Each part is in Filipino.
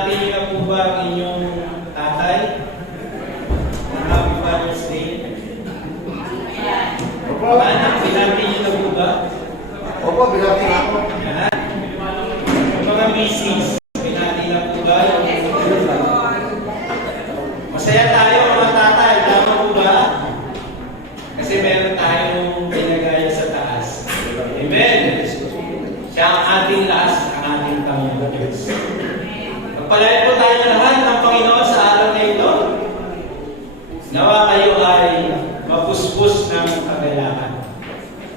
Binati niyo na po ba ang inyong tatay? Happy Father's Day. Opo. Anak, binati niyo na po ba? Opo, binati na ako. Yan. Yung mga misis, binati na po ba? Masaya tayo mga tatay, tama po ba? Kasi meron tayong pinagaya sa taas. Amen. Siya ang ating lakas, ang ating Panginoon Diyos. Pagpalain po tayo lahat ng Panginoon sa araw na ito. Nawa kayo ay mapuspos ng kagalakan.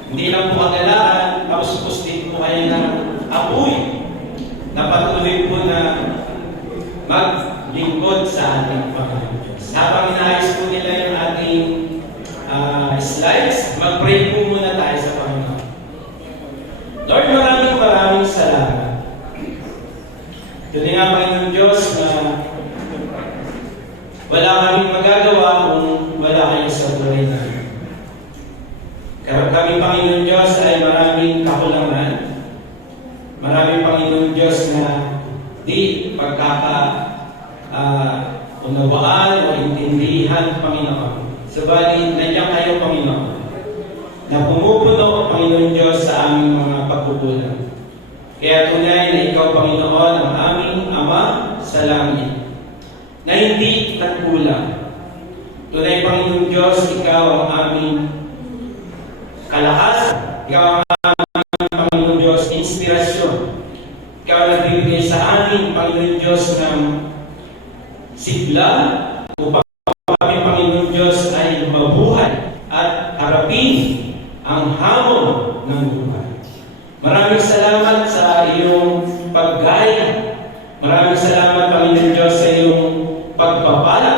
Hindi lang po kagalakan, mapuspos din po kayo ng apoy na patuloy po na maglingkod sa ating Panginoon Diyos. Habang inaayos po nila yung ating slides, mag-pray po muna tayo sa Panginoon. Lord, maraming salamat. Ito nga, Panginoon Diyos, na wala kaming magagawa kung wala kayo sa buhay namin. Kami, Panginoon Diyos, ay maraming kakulangan. Maraming Panginoon Diyos na di unawaan o intindihan, Panginoon. Subalit, nandiyan kayo, Panginoon, na pumupuno, Panginoon Diyos, sa aming mga pagkukulang. Kaya tunay na Ikaw, Panginoon, ang aming Ama sa langit, na hindi nagkulang. Tunay, Panginoon Diyos, Ikaw ang aming kalakasan. Ikaw ang aming, Panginoon Diyos, inspirasyon. Ikaw ang nagbibigay sa amin, Panginoon Diyos, ng sigla upang kami, Panginoon Diyos, ay mabuhay at harapin ang hamon ng buhay. Maraming salamat sa iyong paggaya. Maraming salamat, Panginoon Diyos, sa iyong pagpapala.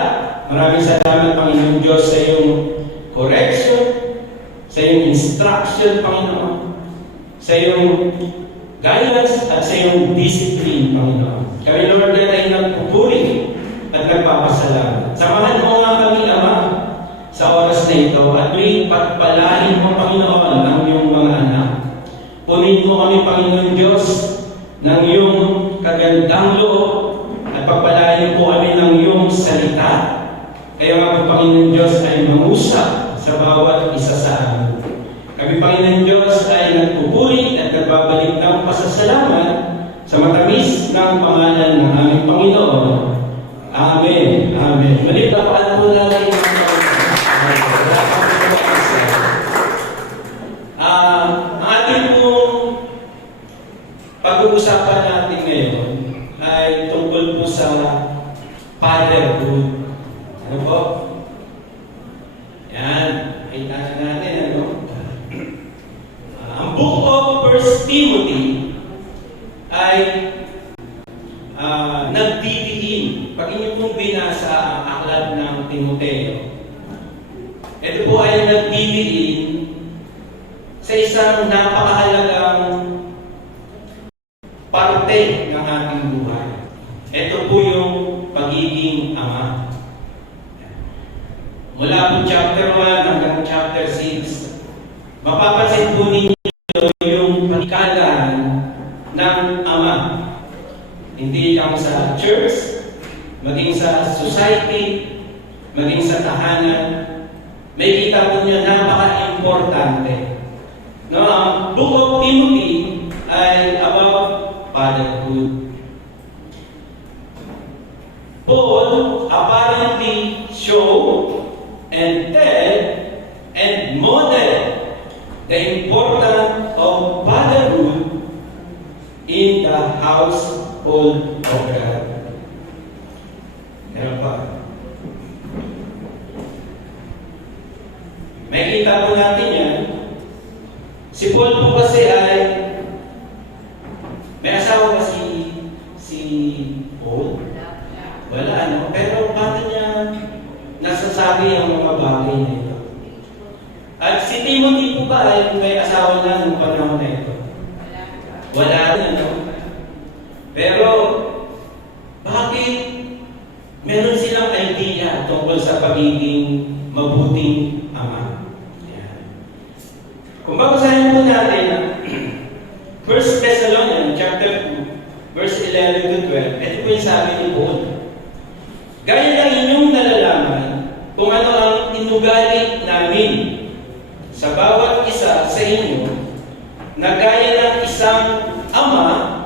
Maraming salamat, Panginoon Diyos, sa iyong correction, sa iyong instruction, Panginoon, sa iyong guidance at sa iyong discipline, Panginoon. Kami, Lord, ay nagpupuri at nagpapasalamat. Samahan mo nga kami, Ama, sa oras na ito at may pagpalain mo, Panginoon, ang iyong mga anak. Punin mo kami, Panginoon Diyos, ng iyong kagandang loob at pagpalain po kami ng iyong salita. Kaya nga po, Panginoon Diyos, ay mangusap sa bawat isa sa amin. Kami, Panginoon Diyos, ay nagpupuri at nagbabalik ng pasasalamat sa matamis ng pangalan ng aming Panginoon. Amen. Amen. Malipapaan po natin ang ating pong pag-uusapan natin ngayon ay tungkol po sa fatherhood. Ano po? Yan. Kita na natin, ano? Ang book of 1 Timothy ay nagdidiin. Pag inyo pong binasa ang aklat ng Timoteo, ito po ay nagdidiin sa isang napakahalagang parte ng ating buhay. Ito po yung pagiging ama. Mula po chapter 1 hanggang chapter 6, mapapansin po ninyo yung panikalan ng ama. Hindi lang sa church, maging sa society, maging sa tahanan, may kita po niya napaka-importante. No, ang Book of Timothy ay about fatherhood. Paul apparently showed and tell and model the importance of fatherhood in the household of God. Meron pa. May kita po natin yan. Si Paul po kasi ay may asawa ba si Paul? Wala, ano? Pero bakit niya nasasabi ang mga bagay na ito? At si Timothy po ba ay may asawa na noong panahon na ito? Wala rin, ano? Pero bakit meron silang idea tungkol sa pagiging mabuting ama? Kung babasahin po natin 1 Thessalonians chapter 2, verse 11 to 12, ito po yung sabi ni Paul. Gaya ng inyong nalalaman kung ano ang inugali namin sa bawat isa sa inyo, na gaya ng isang ama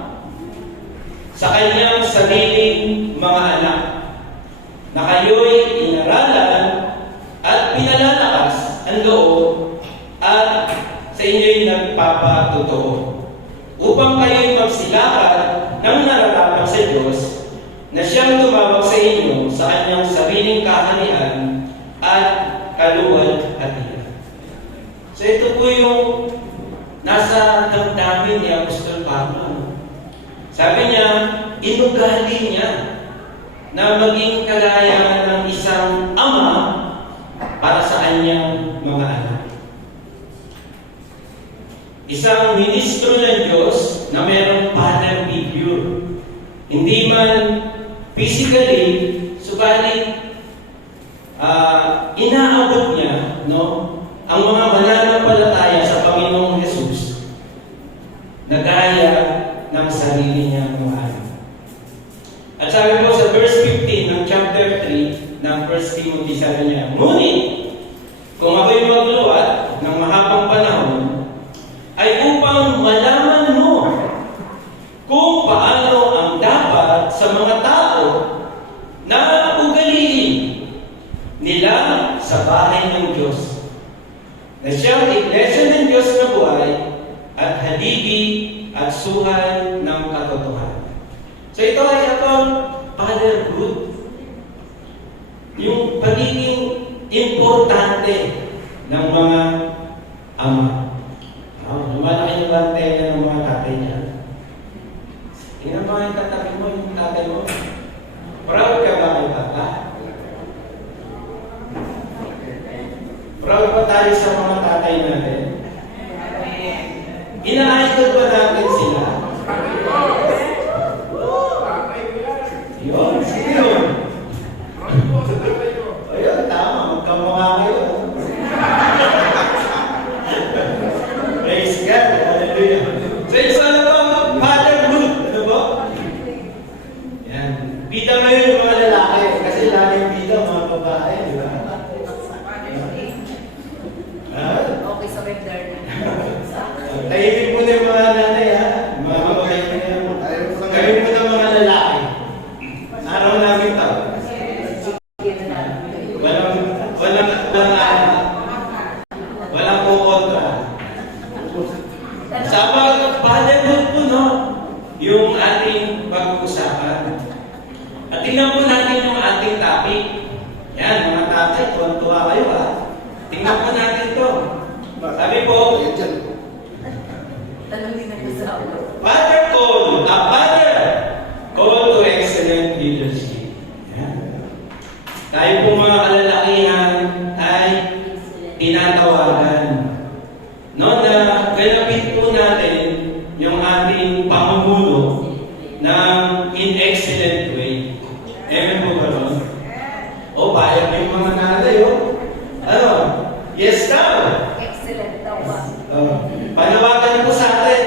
sa kanyang sariling mga anak, na kayo'y inaralan at pinalalakas ang loob at sa inyo'y nagpapatotoo, upang kayo'y magsilakad ng nararapat sa Diyos na siyang tumawag sa inyo sa kanyang sariling kaharian at kaluwalhatian. So ito po yung nasa damdamin ni Apostol Pablo. Sabi niya, inugali niya na maging kagaya ng isang ama para sa kanyang mga anak. Isang ministro ng Diyos na mayroong father figure. Hindi man physically, subalit inaabot niya, ang mga mananampalataya sa Panginoong Jesus na gaya ng sarili niya mga anak. At sabi po sa verse 15 ng chapter 3 ng 1 Timothy, sabi niya, ngunit kung ako'y magluwat ng mahabang panahon, ay upang malaman mo kung paano ang dapat sa mga tao na ugaliin nila sa bahay ng Diyos, na siyang iglesia ng Diyos na buhay at haligi at suhay ng katotohanan. So ito ay fatherhood. Yung pagiging importante ng mga ama. Lumalaki yung antena ng mga tatay niya. Tingnan mo yung katabi mo, yung tatay mo. Proud ka ba kay tata? Proud ba tayo sa mga tatay natin? Ina-idol ba natin sila? Yun, sige yun. Ayun, tama. Magkamukha kayo. Praise God. Hallelujah. So, isa na po, fatherhood. Ano po? Yan. Bida ngayon yung mga lalaki. Kasi laging bida mga babae. Di ba? Okay, sa web there na. Tahimik mo na yung mga nanay, ha? Mga babae na yan. Gawin mo na mga lalaki. Araw namin ito. Walang kukontra. Sa fatherhood po, yung ating pag-uusapan. At tingnan po natin yung ating topic. Yan, mga tatay, tuwan-tuwa kayo, ha? Tingnan po natin ito. Sabi po, Tanong din ang kasama. Father call, a father call to excellent leadership. Yan. Tayo po mga kalalakihan ay tinatawagan. Na ganapin po natin yung ating pamumuno ng in excellent way. Amen po ba ron? O, payag yung mga nanay, Ano? Yes daw. Excellent daw ba? Panawagan po sa atin,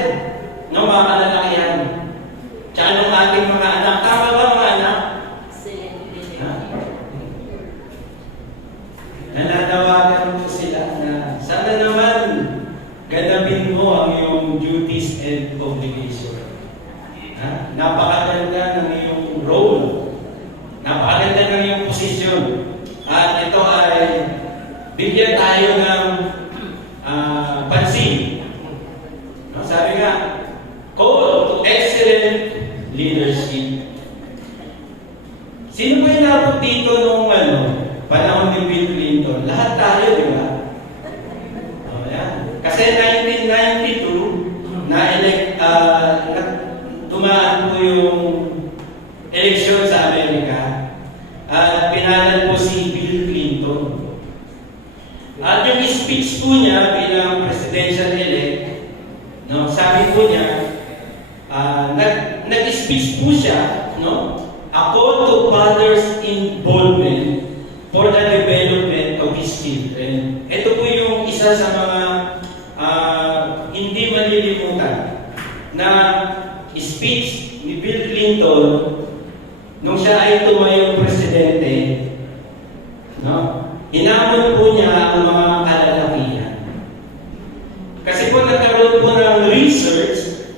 mga kalalakihan. Tsaka ng ating mga anak. Tama ba mga anak? Nananawagan po sila na sana naman ganapin mo ang iyong duties and obligation. Napakaganda ng iyong role. Napakaganda ng iyong posisyon. At ito ay bigyan tayo ng pansin. Sabi nga, call to excellent leadership. Sino ba inabot dito nung panahon ni Bill Clinton? Lahat tayo, di ba? Yan. Kasi 1992, tumaan po yung eleksyon sa Amerika at pinanal po si Bill Clinton. At yung speech po niya bilang presidential elect, sabi po niya, nag-speech po siya, a call to fathers' involvement for the development of his children. Ito po yung isa sa mga hindi malilimutan na speech ni Bill nung siya ay tumayong presidente, no? Hinamon po niya ang mga kalalakihan. Kasi po nagkaroon po ng research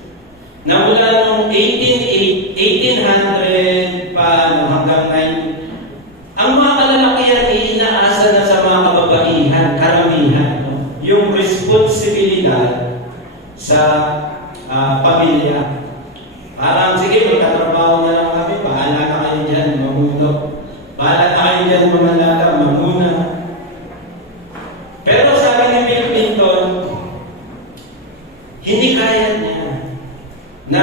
na mula noong 1800 pa hanggang 9, ang mga kalalakihan ay inaasa na sa mga kababaihan, karamihan, no? Yung responsibilidad sa pamilya. Parang, sige, magkatrabaho na lang kami, bahala na kayo dyan, mamuno. Bahala na kayo dyan, mga lata, mamuna. Pero sabi ni Bill Clinton, hindi kaya niya na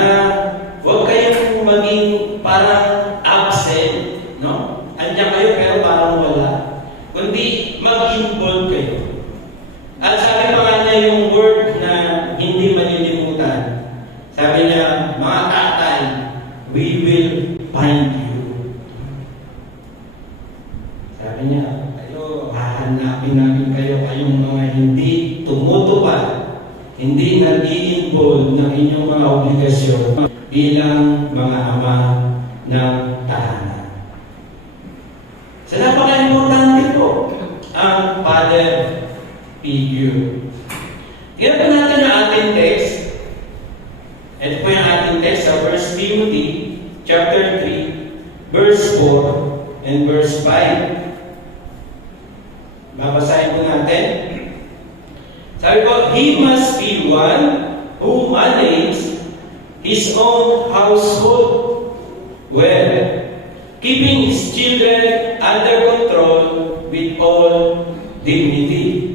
huwag kayong maging parang absent, no? Andiyan kayo pero parang wala. Kundi mag-involve kayo. At sabi pa nga niya yung word na hindi malilimutan. Sabi niya, mga tatay, we will find you. Sabi niya, kayo, hahanapin namin kayo, kayong mga hindi tumutupad, hindi nag-i-involve ng inyong mga obligasyon bilang mga ama ng tahanan. So, napaka-importante po ang father figure. Tingnan po natin ang ating text. Ito po yung ating text sa 1 Timothy chapter 3, verse 4 and verse 5. Babasahin po natin. Sabi po, he must be one who manages his own household well, keeping his children under control with all dignity.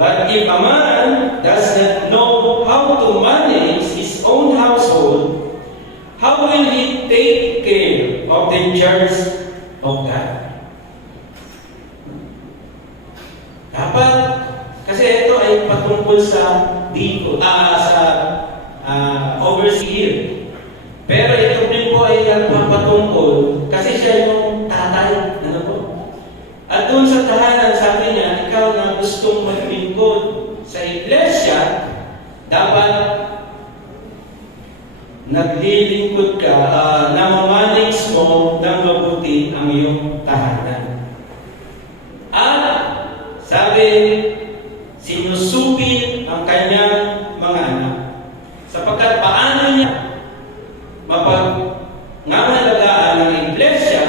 But if a man does not know how to manage his own household, how will he take care of the church of God? Dapat, kasi ito ay patungkol sa dito, overseer. Pero ito din po ay patungkol kasi siya yung tatay. Ano po? At doon sa tahanan, sabi niya, ikaw na gustong maglingkod sa iglesia, dapat naglilingkod ka, namamanage mo ng mabuti ang iyong tahanan. At sabi, sinusupil ang kanyang mga anak. Sapagkat paano niya mapangangalagaan ng iglesia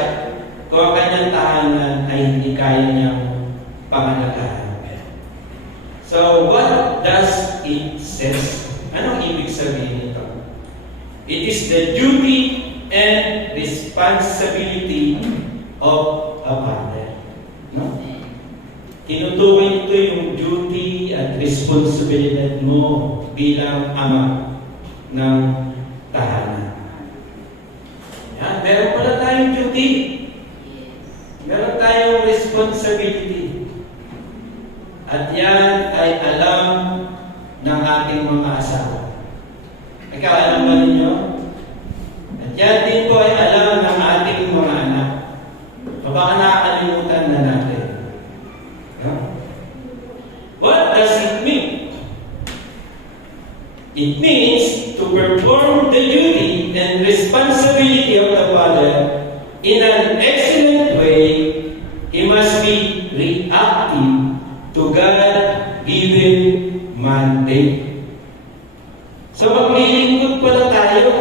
kung ang kanyang tahanan ay hindi kaya niyang pangalagaan. So, what does it says? Anong ibig sabihin nito? It is the duty and responsibility of a father. No? Tinutukoy ito yung duty at responsibilidad mo bilang ama ng tahanan. Yan, meron pala tayong duty. Meron tayong responsibility. At yan ay alam ng ating mga asawa. Ikaw, alam ba ninyo? At yan din po ay alam ng ating mga anak. O baka nakakalimutan na natin. No? What does it mean? It means to perform the duty and responsibility of the father in an excellent way. He must be reactive to God-given mandate. So maglilingkod pala tayo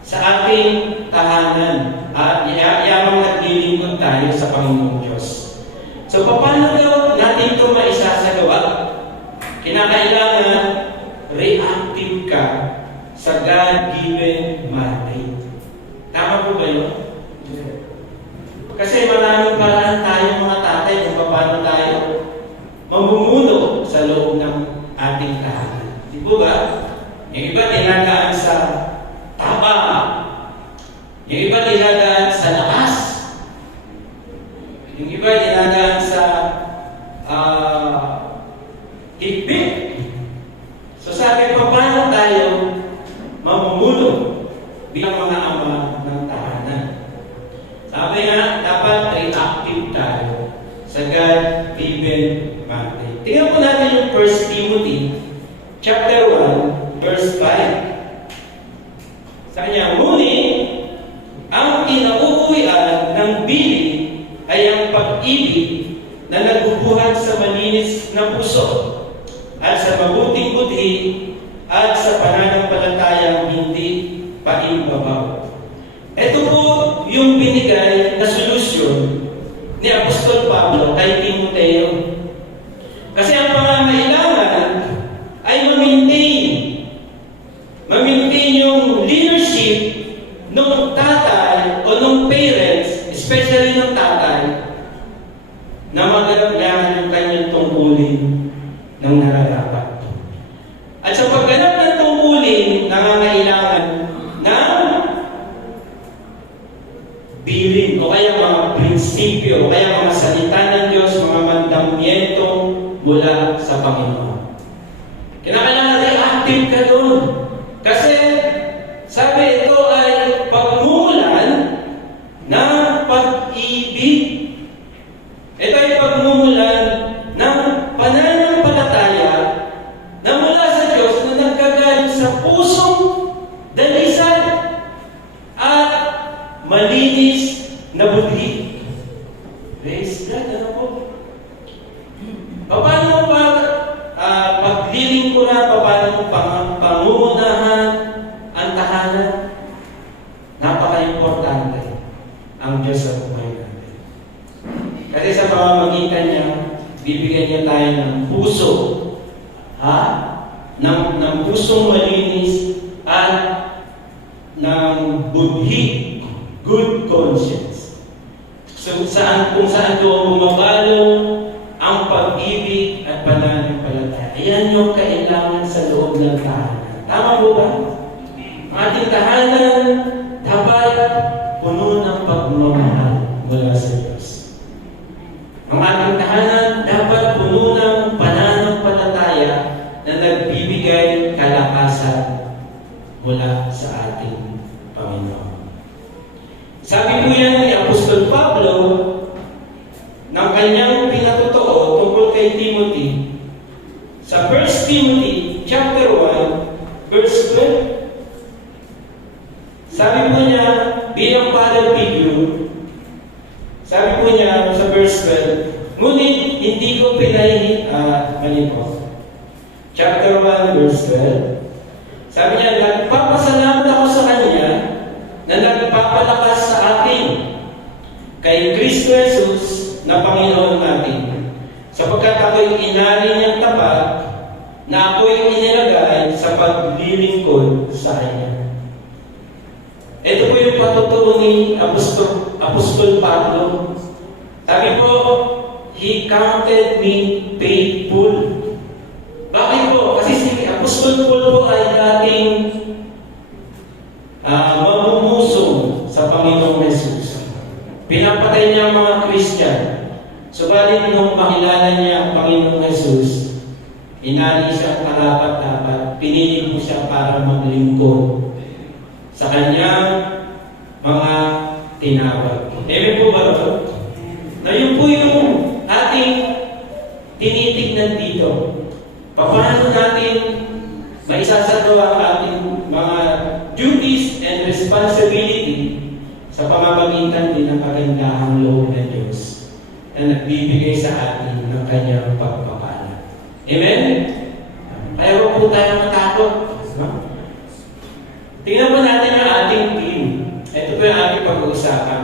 sa ating tahanan at yamang naglilingkod tayo sa Panginoong Diyos. So paano daw natin ito maisasagawa? Kinakailangan reactive ka sa God-given mandate. Tama po ba yun? Kasi maraming paraan tayo mga tatay kung paano tayo mamumuno sa loob ng ating tahanan. Di po ba? Yung iba tinagaan sa tama. Yung iba tinagaan sa lakas. Yung iba tinagaan sa higpit. So sabi pa, paano tayo mamumuno bilang mga ama ng tahanan? Sabi nga, dapat reactive tayo sa God-given mandate. Tingnan po natin yung 1 Timothy chapter 1, verse 5. Sabi niya, ngunit ang ng bili ay ang pag-ibig na nagbubuhat sa malinis na puso at sa mabuting budhi at sa pananampalatayang hindi paimbabaw. Ito po yung binigay na solusyon ni Apostol Pablo kay Timoteo. Kasi ang pangangailangan ay ma-maintain yung leadership ng tatay o ng parents, especially ng tatay, na magagalang yung kanyang tungkulin ng nararapat. At sa pagganap ng tungkulin, nangangailangan ng bilin o kaya mga prinsipyo o kaya mga salita ng Diyos, mga mandamiento mula sa Panginoon. Kinakailangan ay active ka doon. Kasi sabi ito ay pagmumulan ng pag-ibig. Ito ay pagmumulan ng pananampalataya na mula sa Diyos na nagkagaling sa pusong dalisan at malinis na budhi. Praise God, ano po? Paano pa paglilingkuran, paano pangunahan ang tahanan? Napaka-importante ang Diyos sa buhay natin. Kasi sa pamamagitan niya, bibigyan niya tayo ng puso, ng pusong malinis at ng budhi, good conscience. So, kung saan doon bumabalo ang pag-ibig at pananampalataya. Ayan yung kailangan sa loob ng tahanan. Tama po ba? Ang ating tahanan dapat puno ng pagmamahal mula sa Diyos. Ang ating tahanan dapat puno ng pananampalataya na nagbibigay kalakasan mula sa ating Panginoon. Sabi po yan ni Apostol Pablo ng kanyang pinatotoo tungkol kay Timothy sa 1 Timothy chapter 1 verse 12. Sabi po niya bilang father figure, sabi po niya sa verse 12, ngunit hindi ko chapter 1 verse 12, sabi niya, nagpapasalamat ako sa kanya na nagpapalakas sa atin kay Kristo Jesus na Panginoon natin, sapagkat ako'y inari niyang tapat na ako'y inilagay sa paglilingkod sa Kanya. Ito po yung patotoo ni Apostol Pablo. Sabi po, He counted me faithful. Bakit po? Kasi si Apostol Paul po ay dating mamumusong sa Panginoong Jesus. Pinapatay niya ang mga Christian. Subalit nung makilala niya ang Panginoong Jesus, inali siya ang karapat-dapat, pinili mo siya para maglingkod sa kanyang mga tinawag. Amen po ba ito? Na yun po yung ating tinitignan dito. Paano natin maisasagawa ang ating mga duties and responsibility sa pamamagitan din ng kagandahang loob ng Diyos na nagbibigay sa atin ng kanyang pagpapala. Amen? Kaya huwag po tayo matakot. Tingnan po natin ang ating team. Ito po yung ating pag-uusapan.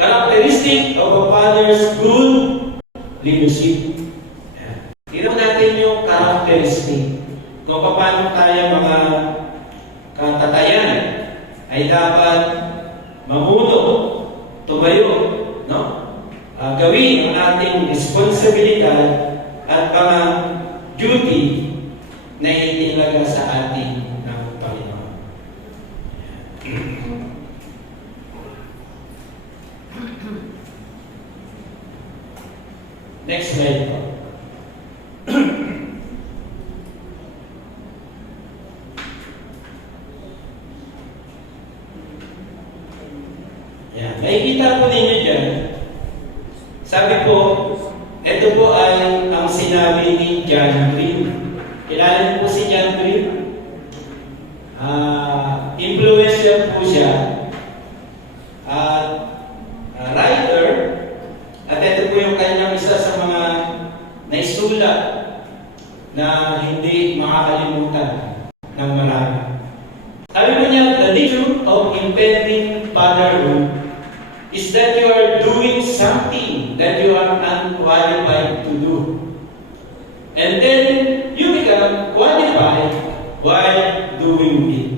Characteristic of a father's good leadership. Tingnan natin yung characteristic. Kung paano tayo mga katatayan ay dapat mamuno, tumayo, no? Gawin ang ating responsibilidad at mga duty na itinaga sa ating ng Panginoon. Next slide po. Yan. Nakikita po ninyo dyan. Sabi po, ito po ay ang sinabi ni John Green. Kilala niyo po si John Green? Influencer po siya. At is that you are doing something that you are unqualified to do. And then you become qualified while doing it.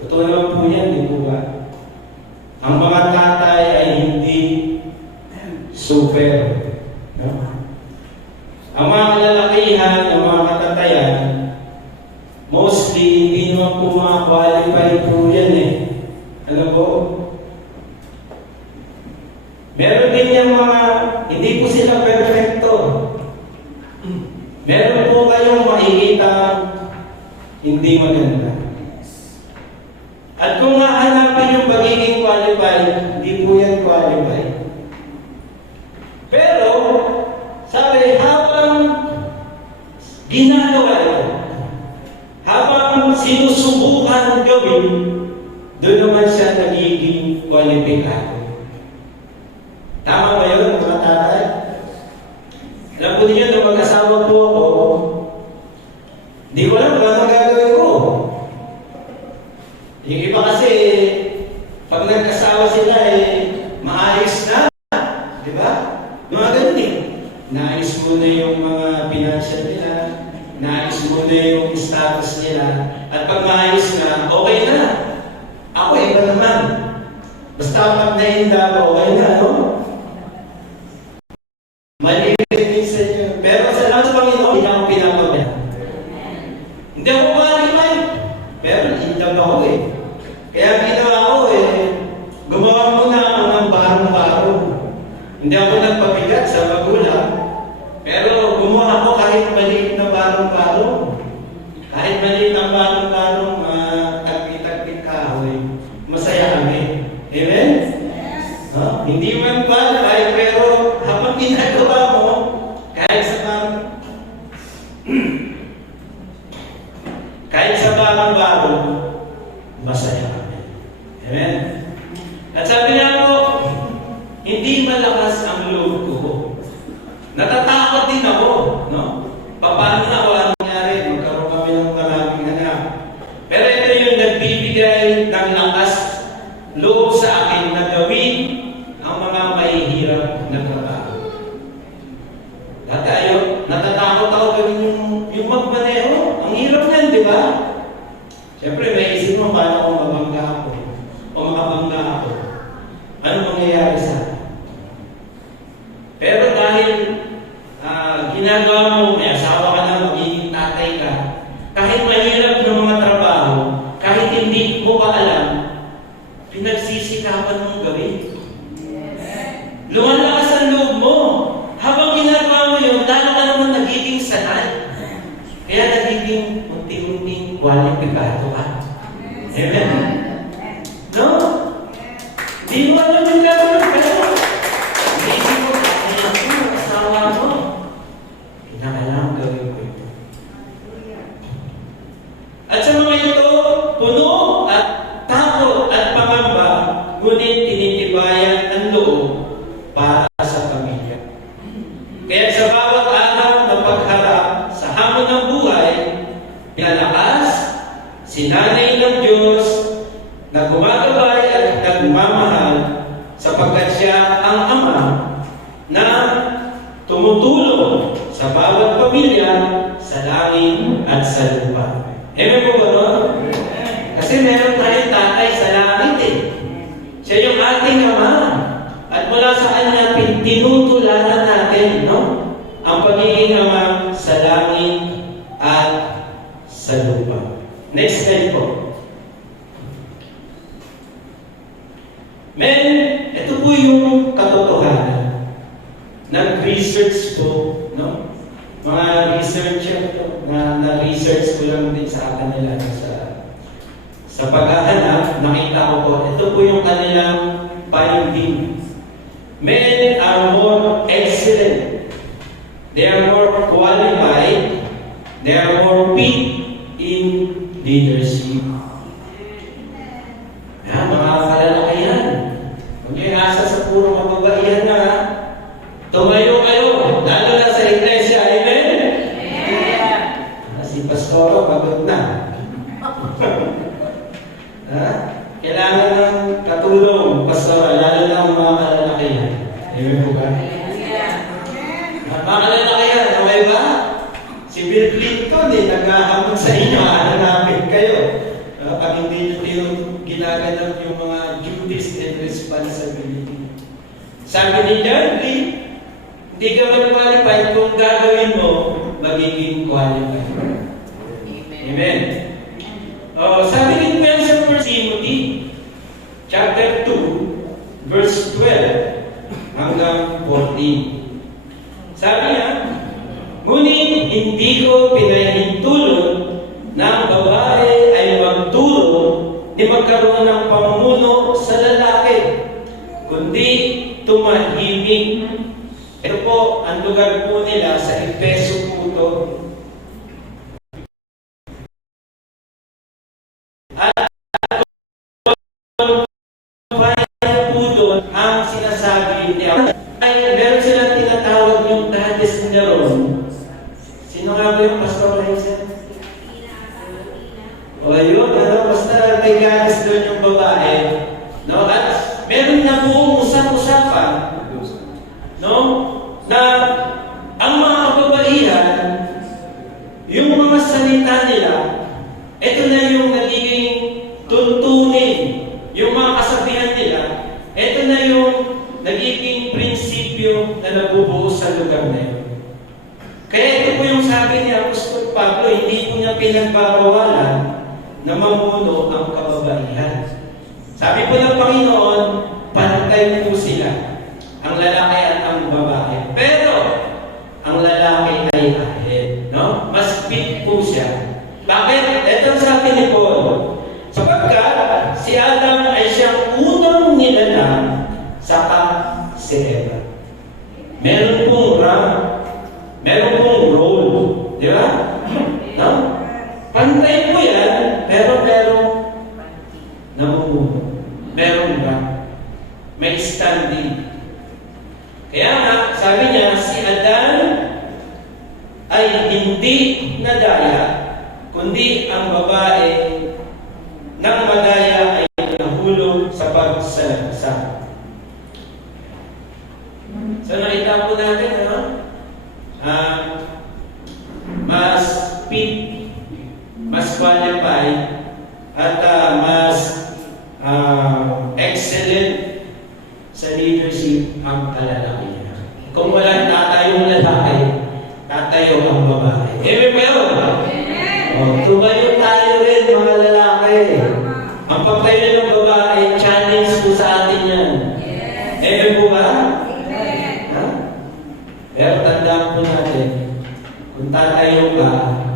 Totoo naman po yan, di po ba? Ang mga tatay ay hindi super. No? Ang mga kalalakihan, ang mga katatayan, mostly hindi naman po mga qualified po yan eh. Ano po? Meron din yung mga, hindi po sila perfecto. Meron po kayong makikita hindi maganda. At kung hahanapin yung pagiging qualified, hindi po yan qualified. Pero, sabi, habang ginagawa ito, habang sinusubukan gawin, doon naman siya nagiging kwalipikado. Tama ba yun, mga tatay? Alam po ninyo, nung mag-asawa po ako, hindi ko alam kung ano gagawin ko. Yung iba kasi, pag nag-asawa sila, maayos na. Di ba? Mga ganun eh. Naayos mo na yung mga financial nila, naayos mo na yung status nila, at pag maayos na, okay na. Ako, iba naman. Basta pag nahinda ko, okay na, no? Mali rin minsan yun. Pero sa lahat sa Panginoon, hindi ako pinapabaya. Hindi ako qualified. Pero indam ako eh. Kaya ginawa ko gumawa muna ako ng barong-barong. Hindi ako nagpabigat sa magulang. Pero gumawa ako kahit maliit na barong-barong. Kahit maliit na barong-barong, tagpit-tagpit kahoy. Masaya kami. Amen? Huh? Hindi man qualified, pero habang ginagawa mo, kahit sa barong-barong, masaya kami. Amen? At sabi niya po, hindi malakas ang loob ko. Natatakot din ako. No? Paano na ako? Ano nangyari? Magkaroon kami ng maraming anak. Pero ito yung nagbibigay ng lakas loob sa akin na gawin ang mga mahihirap na trabaho. Dati natatakot ako gawin yung magmaneho. Ang hirap yan, di ba? Siyempre, may isip mo paano kung mabangga ako o makabangga ako. Ano mangyayari sa akin? Pero dahil ginagawa mo, may asawa ka na, magiging tatay ka, kahit mahirap ng mga trabaho, kahit hindi mo ka alam, pinagsisikapan mong gawin. Lumalakas ang loob mo. Habang ginagawa mo yun, lalo ka naman nagiging sanay. Kaya nagiging unti-unting kwalipikado ka. Amen? No? Di mo alam yung gagawin, pero isip mo, yung asawa mo, kinakailangan gawin ko ito. At sa mga ito, puno at takot at pangamba, ngunit tinitibayan ang loob para sa pamilya. Kaya sa bawat araw na pagharap sa hamon ng buhay, pinalakas, sinanay ng Diyos na gumagabay at nagmamahal sapagkat siya ang Ama na tumutulong sa bawat pamilya sa langit at sa lupa. Amen po ba no? Kasi meron tayong tatay sa langit eh. Siya yung ating Ama. At mula sa kanya, tinutularan natin, no? Ang pagiging Ama sa langit at sa lupa. Next slide po. Men, ito po yung katotohanan. Nag-research po, no? Mga researcher po, na-research ko lang din sa kanila sa paghahanap, nakita ko po, ito po yung kanilang finding. Men are more excellent. They are more qualified. They are more fit in leadership. Yan, mga kalalakayan. Huwag niyo asa sa puro mababaihan na. Tumayo kayo, lalo na sa iglesia. Amen? Si Pastoro, pagod na. Kailangan ng katulong tulong, pastoral, lalo na ang mga kalalakihan. Amen po ba? At mga kalalakihan, okay ba? Si Bill Clinton naghahamon sa inyo, hanapin kayo. Pag hindi nyo ginaganap yung mga duties and responsibility. Sabi ni John Lee, hindi ka mag-qualified kung gagawin mo, magiging qualified. Amen. Sabi ni Paul sa 1 Timothy, chapter 2, verse 12 hanggang 14. Sabi niya, ngunit hindi ko pinahintulot na ang babae ay magturo ni magkaroon ng pamumuno sa lalaki, kundi tumahimik. Ito po, ang lugar po nila sa Efeso po ito. At po doon ang sinasabi niya. Ay, meron silang tinatawag yung testosterone. Sino nga ba yung pastor Raisa? O yun, basta may ganas doon yung babae. No? At meron na buong usap-usapan, no? Na ang mga kababaihan, yung mga salita nila, ito na yung nagiging tuntunin. Yung mga kasabihan nila, ito na yung nagiging prinsipyo na nabubuo sa lugar na yun. Kaya ito po yung sabi ni Apostol Pablo, hindi po niya pinagbabawalan na mamuno ang kababaihan. Sabi po ng Panginoon, pantay po sila, ang lalaki at ang babae. Pero, ang lalaki ay ahid. No? Mas fit po siya. Bakit? Ito ang sabi ni Paul. Sapagkat si Adam ay siyang unang nilalang, saka si Eva. Meron pong rank, meron pong role. Di ba? No? Pantay po yan, pero merong namumuno. Meron ba? May standing. Kaya nga, sabi niya, si Adan ay hindi nadaya, kundi ang babae ng madaya ay nahulog sa pagsalagsa. So nakita po natin, mas fit, mas qualified, at mas excellent sa leadership ang kalalaki niya. Kung walang tatayong lalaki, tatayo ang babae. Amen ba yun? Tumayo tayo rin mga lalaki. Ang pagtayo ng babae, challenge po sa atin yan. Amen po ba? Pero tandaan po natin, kung tatayo ka,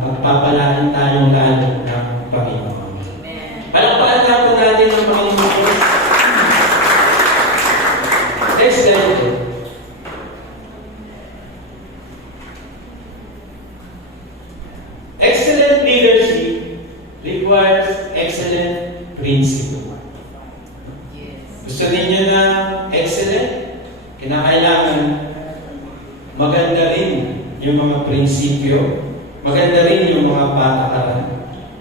pagpapalain tayong lahat ng Panginoon. Palakpakan na po natin ang Panginoon. Next slide. Excellent leadership requires excellent principle. Gusto ninyo na excellent? Kinakailangan maganda rin yung mga prinsipyo, maganda rin yung mga patakaran.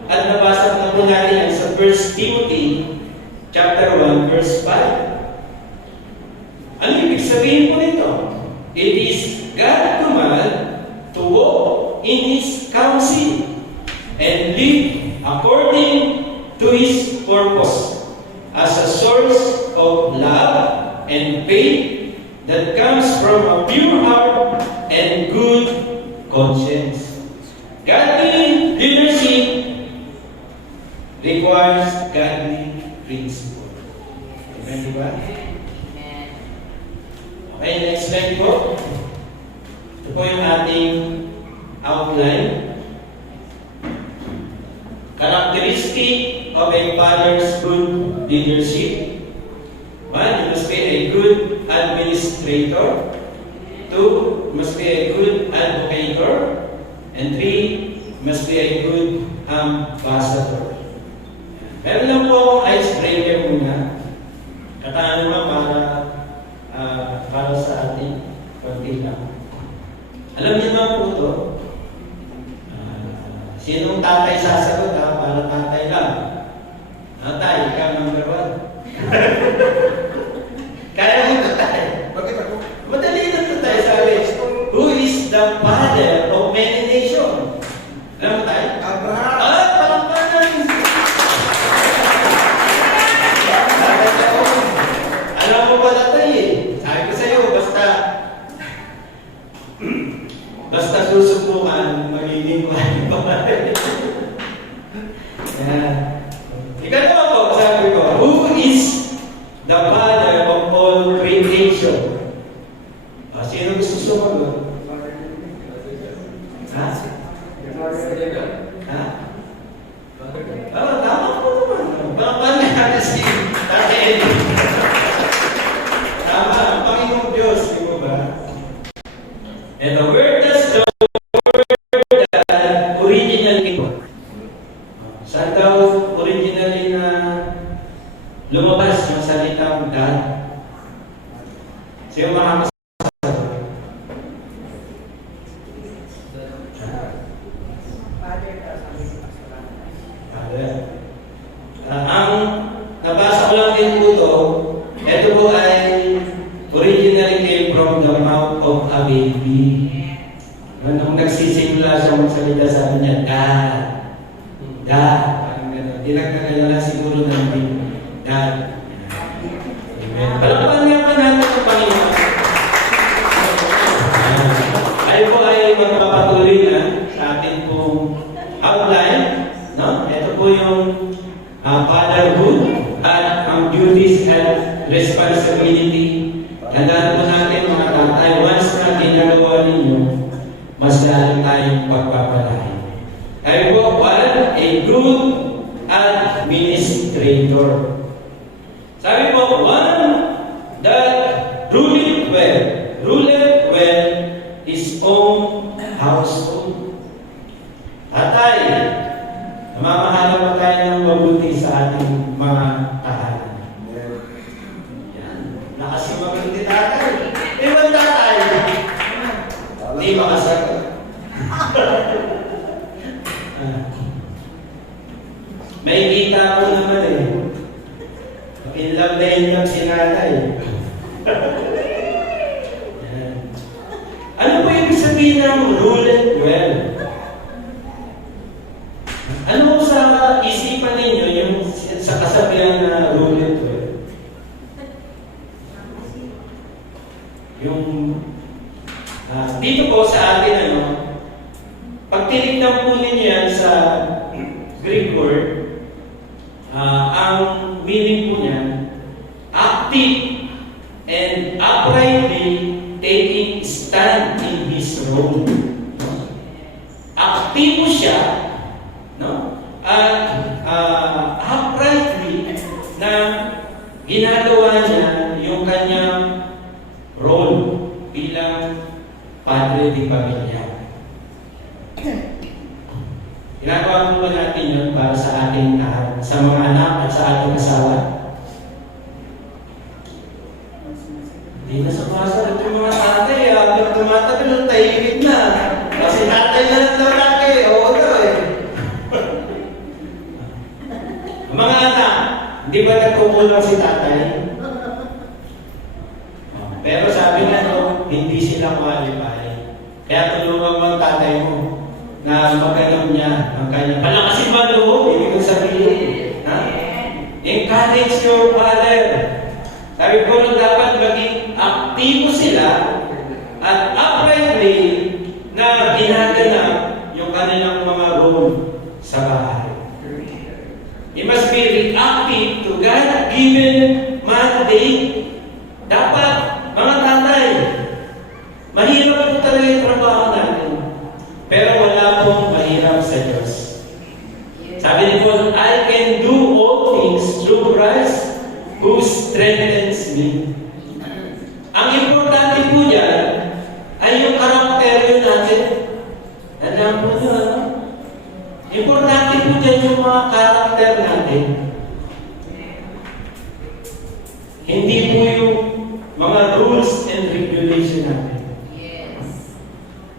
At nabasa na po natin yan sa 1 Timothy chapter 1 verse 5. Ano ibig sabihin po nito? It is God's command to walk in His counsel and live according to His purpose as a source of love and faith that comes from a pure heart and good conscience. Godly leadership requires godly principle. Amen, di ba? Okay, next slide po. Ito po yung ating outline. Characteristic of a father's good leadership. 1, you must be a good administrator. 2, you must be a good advocator. And 3, you must be a good ambassador. Meron lang po akong icebreaker muna. Kataan naman para sa ating konti lang. Alam niyo naman po ito. Sinong tatay sasagot para tatay lang? Tatay, ikaw number 1. Kaya mo ito tayo. Bakit ako? Madali na ito tayo sa list. Who is the father of many nations? Alam mo tayo? Abraham. Palampanan! Alam mo ba tayo eh? Sabi ko sa'yo, basta susubukan, magiging kuhanin pa rin. Ikalawa po, sabi ko, who is the father of all creation? Sino gusto sumagot? Ha? Ha? Tama po naman. Baka natin si Tate Eddie. Tama, ang Panginoong Diyos, di ba ba? And the word does the word originally. Saan daw originally na lumabas yung salitang God? Sino makakasagot? Ang nabasa ko lang din po ito, ito po ay originally came from the mouth of a baby. Nung nagsisimula siya magsalita, sabi niya, God. God. Parang gano'n. Dinagdagan na siguro ng baby. God. Amen. Palakpan nga pa natin ang Panginoon. Tayo po ay magpapatuloy na sa ating pong outline. No? Ito po yung fatherhood at ang duties and responsibility. Tandaan po natin mga tatay, once na ginagawa ninyo, mas lalo tayong pagpapalain. Tayo po, a good administrator. Sabi po, one that ruleth well his own household. Tatay, namamahala pa tayo ng mabuti sa ating mga tahanan. Yan. Nakasimbang hindi tatay. Ibang tatay. Hindi makasagot. May kita ko naman eh. In love na in love si nanay. Yan. Ano po ibig sabihin ng ruleth well? Ano sa isipan ninyo yung sa kasabihan na ruleth well? Yung dito po sa atin pag tinignan po ninyo yan sa Greek word, ang meaning po niya, active and uprightly taking stand in his role. Aktibo siya, no? At uprightly na ginagawa niya yung kanyang role bilang padre di pamilya. Ginagawa po ba natin yun para sa ating sa mga anak at sa ating asawa? Hindi na sumasagot yung mga tatay. Pero tumatabi ng tahimik na. Kasi tatay na lang daw laki. Oo daw eh. Mga anak, hindi ba nagkukulang si tatay? Pero sabi nga hindi sila qualify. Kaya tulungan mo ang tatay mo na magkaroon niya ang kanya. Palakasin ba loob? Ibig kong sabihin. Ha? Encourage your father. Sabi ko lang dapat maging aktibo sila at uprightly na ginaganap yung kanilang mga role sa bahay. He must be reactive to God-given mandate. Dapat, mga tatay, mahirap po talaga yung trabaho natin. Pero wala pong mahirap sa Diyos. Sabi ni Paul, I can do all things through Christ who strengthens me. Ang importante po dyan ay yung karakter natin. Alam po nyo, importante po dyan yung mga karakter natin. Hindi po yung mga rules and regulation natin.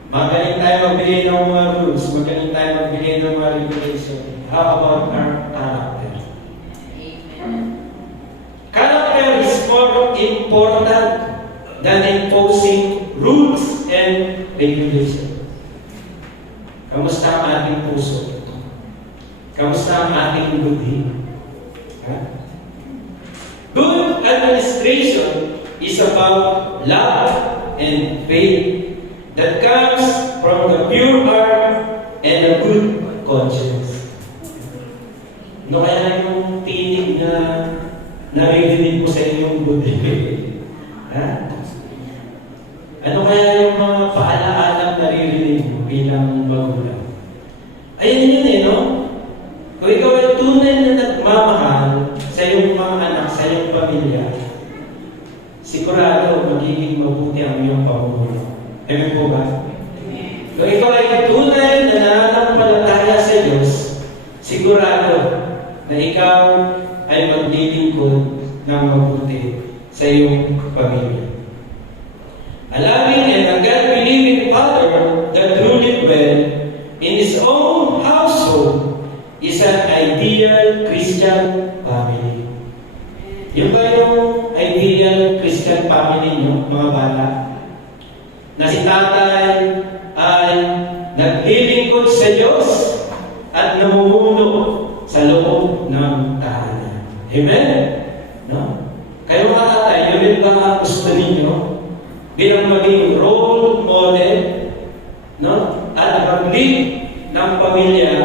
Magaling tayo magbigay ng mga rules, magaling tayo magbigay ng mga regulation. How about our character? Amen. important than imposing rules and regulations. Kamusta ang ating puso? Kamusta ang ating buddhi? Good administration is about love and faith that comes from the pure heart and a good conscience. Ano kaya yung tinig na naririnig mo sa inyong buddhi? Ano kaya yung mga paalaalang naririnig mo bilang magulang? Ayun yun no? Kung ikaw ay tunay na nagmamahal sa iyong mga anak, sa iyong pamilya, sigurado magiging mabuti ang iyong pamumuno. Amen po ba? Kung ikaw ay tunay na nananampalataya sa Diyos, sigurado na ikaw ay maglilingkod ng mabuti sa iyong pamilya. A loving and a God-believing father that ruled well in his own household is an ideal Christian family. Yung ba yung ideal Christian family nyo, mga bata? Na si tatay ay naglilingkod sa Diyos at namumuno sa loob ng tahanan. Amen? No? Kayo mga tatay, yun rin ba gusto ninyo bilang maging role model, no? At mag-lead ng pamilya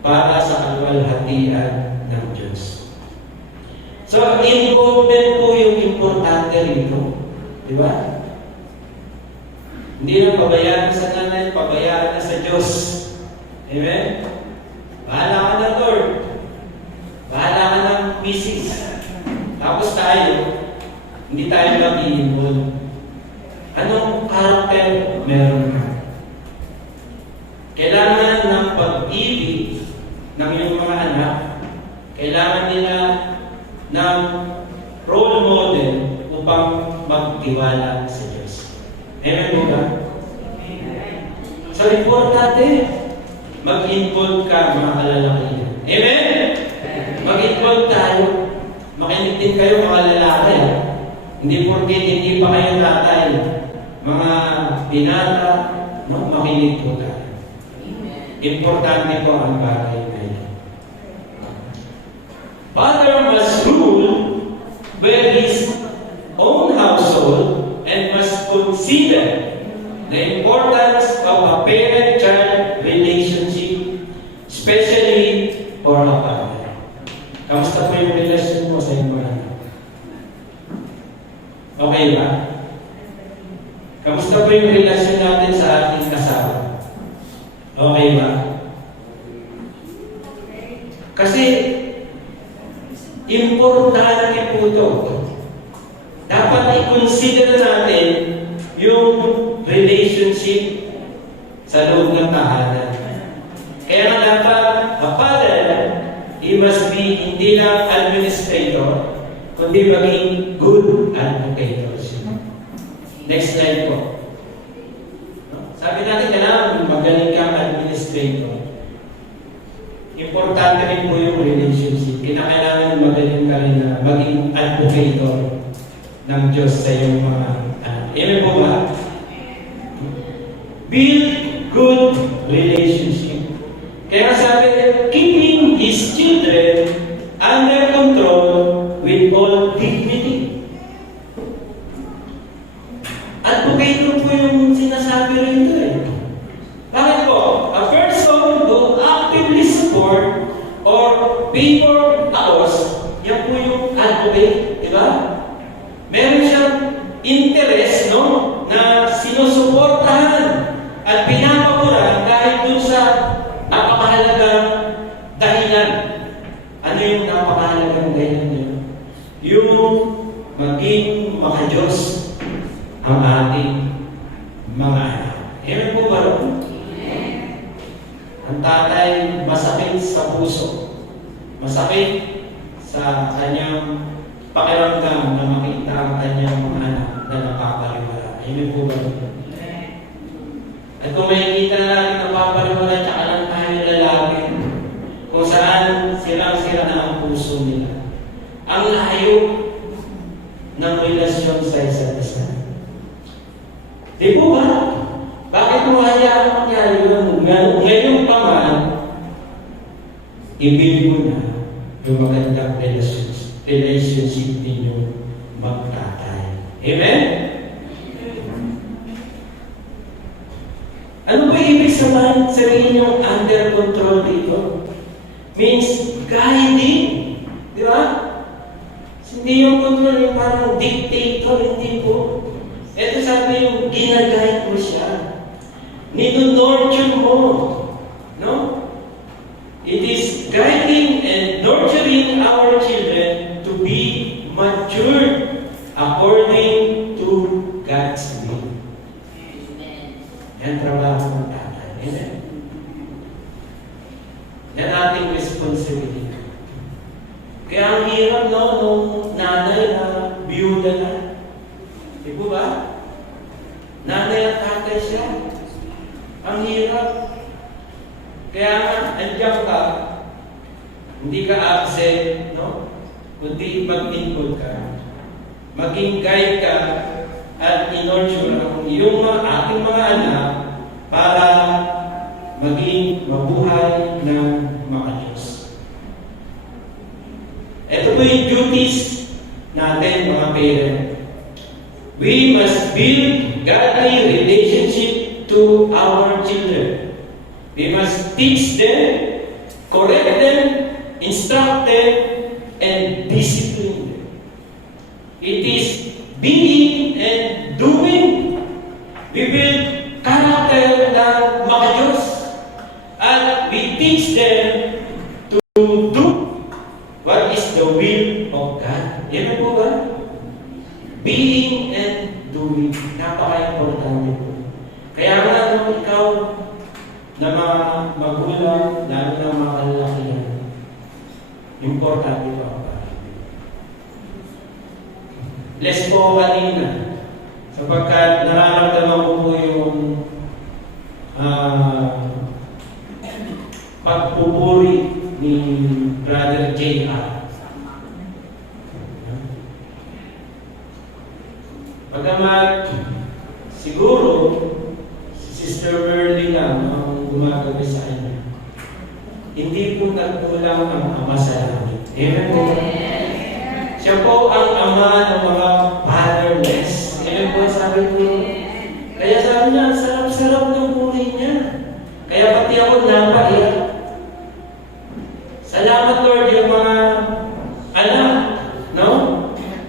para sa kaluwalhatian ng Diyos. So, involvement po yung importante rito. Di ba? Hindi na pabayaan sa nanay, pabayaan na sa Diyos. Amen? Bahala ka na, Lord. Bahala ka ng misis. Tapos tayo, hindi tayo mag-i-involve. Anong karakter meron ka? Kailangan ng pag-ibig ng iyong mga anak, kailangan nila ng role model upang magtiwala sa Diyos. Amen po ba? So, importante, mag-involve ka, mga kalalaki. Amen? Mag-involve tayo. Makinig din kayo, mga lalaki. Hindi porket hindi pa kayo tatay. Mga binata, no? Makinig po tayo. Importante po ang bagay na ito. Father must rule well his own household and must consider the importance of a parent-child relationship, especially for a father. Kamusta po yung relasyon mo sa iyong mga anak? Okay ba? Kamusta po yung relasyon natin sa ating kasama? Okay ba? Kasi importante po ito. Dapat i-consider natin yung relationship sa loob ng tahanan. Kaya nga dapat, a father, he must be hindi lang administrator, kundi maging good advocate. Next slide po. Sabi natin kailangan magaling kang administrator. Importante rin po yung relationship. Kinakailangan magaling ka rin na maging advocator ng Diyos sa iyong mga anak. Amen po ba? Build good relationship. Kaya sabi, keeping his children under control with all dignity. Advocator po yung sinasabi rin ito eh. Bakit po? A person who actively support or favor others, yan po yung advocate, di ba? Meron siyang interest, no? Na sinusuportahan at pinapaboran dahil dun sa napakahalagang dahilan. Ano yung napakahalagang dahilan niyo? Yung maging makadiyos ang ating mga anak. Amen po ba ron? Ang tatay masakit sa puso. Masakit sa kanyang pakiramdam na makita ang kanyang mga anak na nakapariwala. Amen po ba ron? At kung makikita natin na papariwala, tsaka lang tayo lalaki kung saan silang-sira na ang puso nila. Ang layo. ng relasyon sa isa't isa. Di po ba? Bakit mo hayaan mangyari yun? Ngayon pa man, i-build mo na yung magandang relationship ninyo magtatay. Amen? Ano ba ibig sabihin yung under control dito? Means guiding. Di ba? Hindi yung control, yung parang dictator, hindi po. Ito sabi yung ginaguide mo siya. Nino-nurture mo. No? It is guiding and nurturing our children to be matured according to God's will. Yan trabaho ng tatay. Amen? Yan ating responsibility. Kaya ang hirap, no, nung nanay na biyuda na. Di po ba? Nanay at tatay siya. Ang hirap. Kaya nga, andiyan ka, hindi ka absent, no? Kundi mag-input ka. Maging guide ka at in-nurture yung ating mga anak para maging mabuhay ng makayos. Ito po yung duties natin, mga parent. We must build godly relationship to our children. We must teach them, correct them, instruct them, and discipline them. It is being and doing. We build character na makayos. And we teach them to do what is the will of God. Yan po ba? Being and doing. Napaka-importante po. Kaya nga nung ikaw na mga magulang, lalo na mga kalakihan, importante pa ba? Less po kanina, sapagkat nararamdaman ko po yung pagpupuri ni Brother J.R. Pagkamat, siguro, si Sister Merly lang ang gumagawa sa kanya. Hindi po nagkulang ang Ama sa langit. Amen po. Siya po ang Ama ng mga fatherless. Amen po, sabi ko. Kaya sabi niya, ang sarap-sarap ng buhay niya. Kaya pati ako napaiyak. Salamat Lord yung mga anak, no?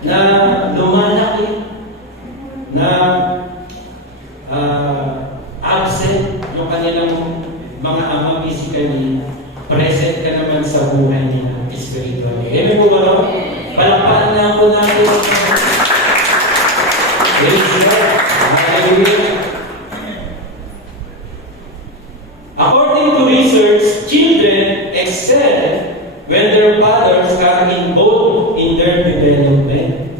Na lumalaki, na absent yung kanilang mga ama physically, present ka naman sa buhay nila spiritually. Amen po ba? No? Palakpakan na po natin. Praise God. Hallelujah. According to research, children excel when their fathers are involved in their development.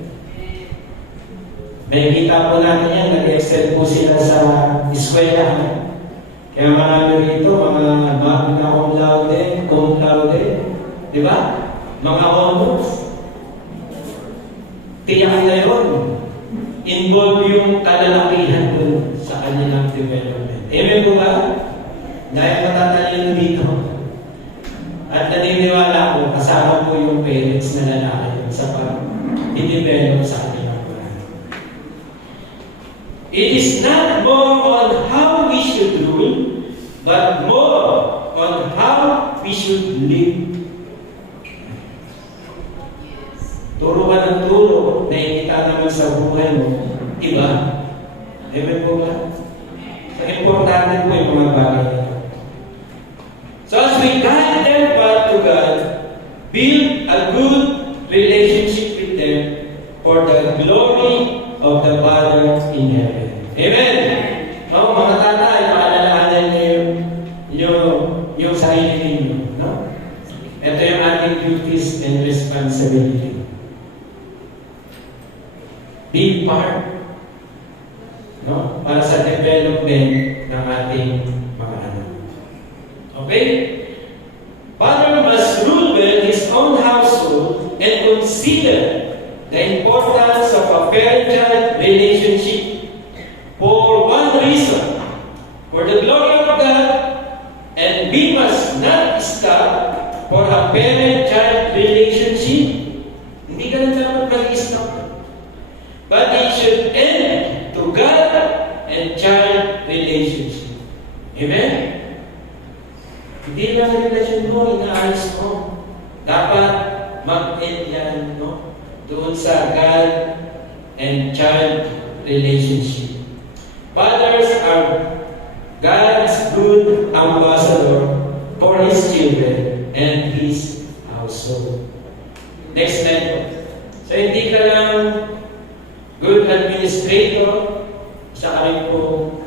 Nakikita po natin yan, nag-excel po sila sa eskwela. Kaya marami rito, mga magna cum laude, di ba? Mga honors. Tiyak na yun. Involve yung kalalakihan dun sa kanilang development. Amen po ba? Dahil matatalino dito. At naniniwala ko, kasama po yung parents na lalaki sa pag-develop sa kanilang buhay. It is not more on how we should rule, but more on how we should live. Turo ka ng turo, nakikita naman sa buhay mo, iba. Amen po ba? So, importante po yung mga bagay na ito. So as we guide them back to God, build a good relationship with them for the glory of the Father in heaven. Amen? No, mga tatay, maalalahanan niyo yung sarili ninyo. No? Ito yung ating duties and responsibility. Be part, no, para sa development ng ating mga anak. Okay? Father must rule well his own household and consider the importance importance of a parent-child relationship for one reason. For the glory of God, and we must not stop for a parent-child relationship. Hindi ka na dapat mag-stop. But it should end to God and child relationship. Amen? Hindi lang relasyon mo, inaayos mo. Dapat mag-end yan, no? Doon sa God and child relationship. Fathers are God's good ambassador for His children and His household. Next slide. So hindi ka lang good administrator, isa ka rin po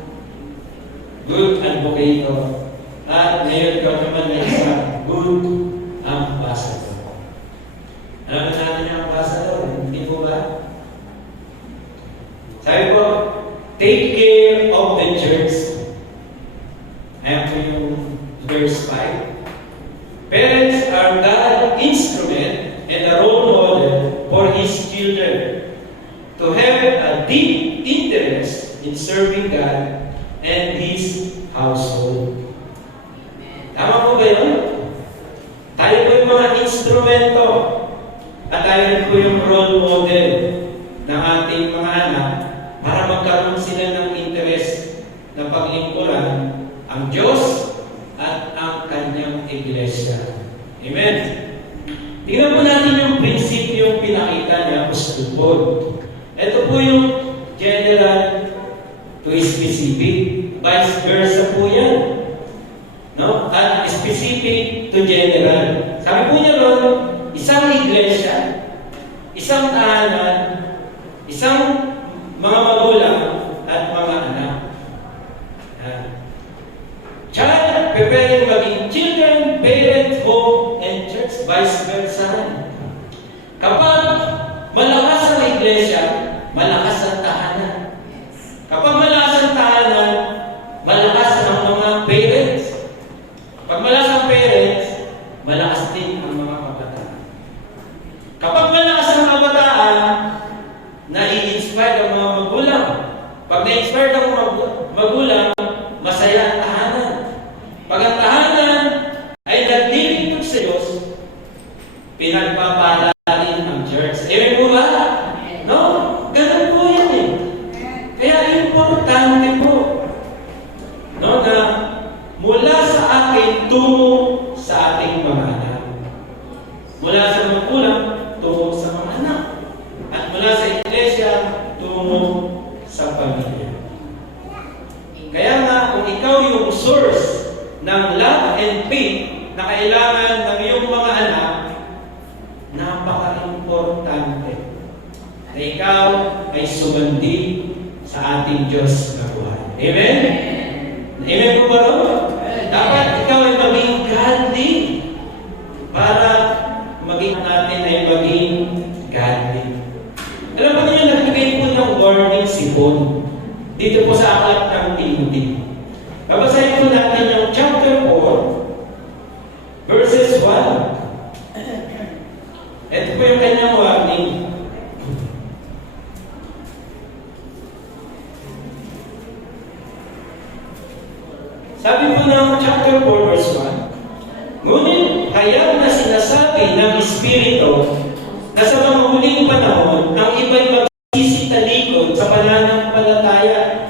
good advocator. At ngayon ka naman ay isa good ambassador. Alam natin yung ambassador, hindi po ba? Sabi po, take care of the church. Ayan po yung verse 5. Parents are God's instrument and a role model for His children to have a deep interest in serving God and His household. Tama po ba yun? Tayo po yung mga instrumento at tayo rin po yung role model ng ating mga anak para magkaroon sila ng interest na paglingkuran ang Diyos at ang Kanyang Iglesia. Amen? Tingnan po natin yung prinsipyo yung pinakita ni Apostol Paul. Ito po yung general to specific. Vice versa po yan. No? At specific to general. Sabi po niya ron, isang iglesia, isang tahanan, isang mga magulang at mga anak. Child, preparing maging children, parent, home, and church, vice versa. Kapag malakas ang iglesia, malakas ang tahanan. Kapag malakas ang tahanan, malakas ang mga parents. Pag malakas ang parents, malakas din ang mga kabataan. Kapag malakas ang kabataan, nai-inspire ang mga magulang. Pag na-inspire ang mga magulang, masaya ang tahanan. Pag ang tahanan ay nagdilingkod sa Diyos, pinagpapala din ang church. Amen po ba? No? Ganun po yan eh. Kaya importante po, no, na mula sa akin tungo sa ating mga anak. Mula sa magulang, tungo sa mga anak. At mula sa iglesia, tungo sa pamilya. Kaya nga, kung ikaw yung source ng love and faith na kailangan ng iyong mga anak, napaka-importante na ikaw ay sumandi sa ating Diyos na buhay. Amen? Amen po ba ron? Dapat ikaw ay maging godly para maging natin ay maging godly. Alam ba niyo, nagbigay po ng warning si Paul dito po sa aklat ng Timothy. Babasahin po natin yung chapter 4, verses 1. Ito po yung kanyang warning. Sabi po ng chapter 4, verse 1, ngunit kaya na sinasabi ng Espiritu na sa mga huling panahon, ang iba'y magsisitalikod sa pananampalataya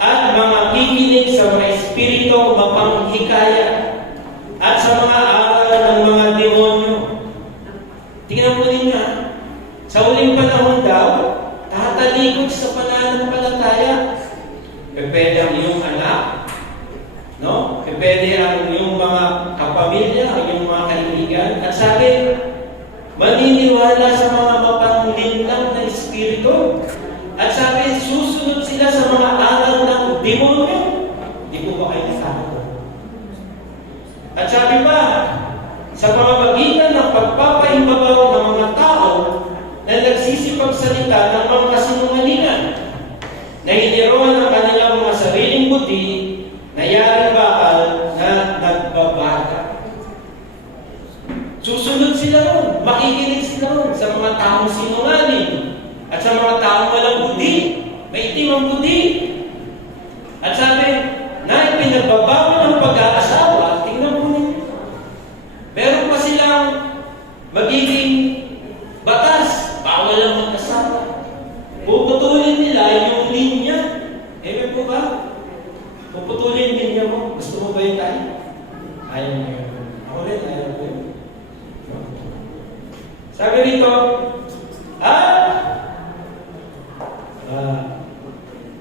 at mga kikinig sa mga Espiritu mapanghikaya at sa mga aral ng mga demonyo. Tingnan po ninyo, sa huling panahon daw, tatalikod sa pananampalataya. Pwede ang iyong anak, no? Pwede ang iyong mga kapamilya, ang iyong mga kaibigan. At sabi, maniniwala sa mga mapanglinlang na espiritu. At sabi, susunod sila sa mga aral ng demonyo. Di po ba kayo natakot? At sabi pa, sa pamamagitan ng pagpapaimbabaw ng mga tao na nagsisipagsalita ng mga kasinungalingan, na hiniroan ang kanilang mga sariling buti na yaring bakal na nagbabaga. Susunod sila ron, makikinig sila ron sa mga taong sinungaling, ang budi. At sabi, na pinagbabawal ng pag-aasawa, tingnan mo ninyo. Meron pa silang magiging batas, bawal ang mag-asawa. Puputulin nila yung linya. Amen po ba? Puputulin yung linya mo. Gusto mo ba yung tayo? Ayaw niyo. Ako rin, ayaw ko yun. Sabi rito,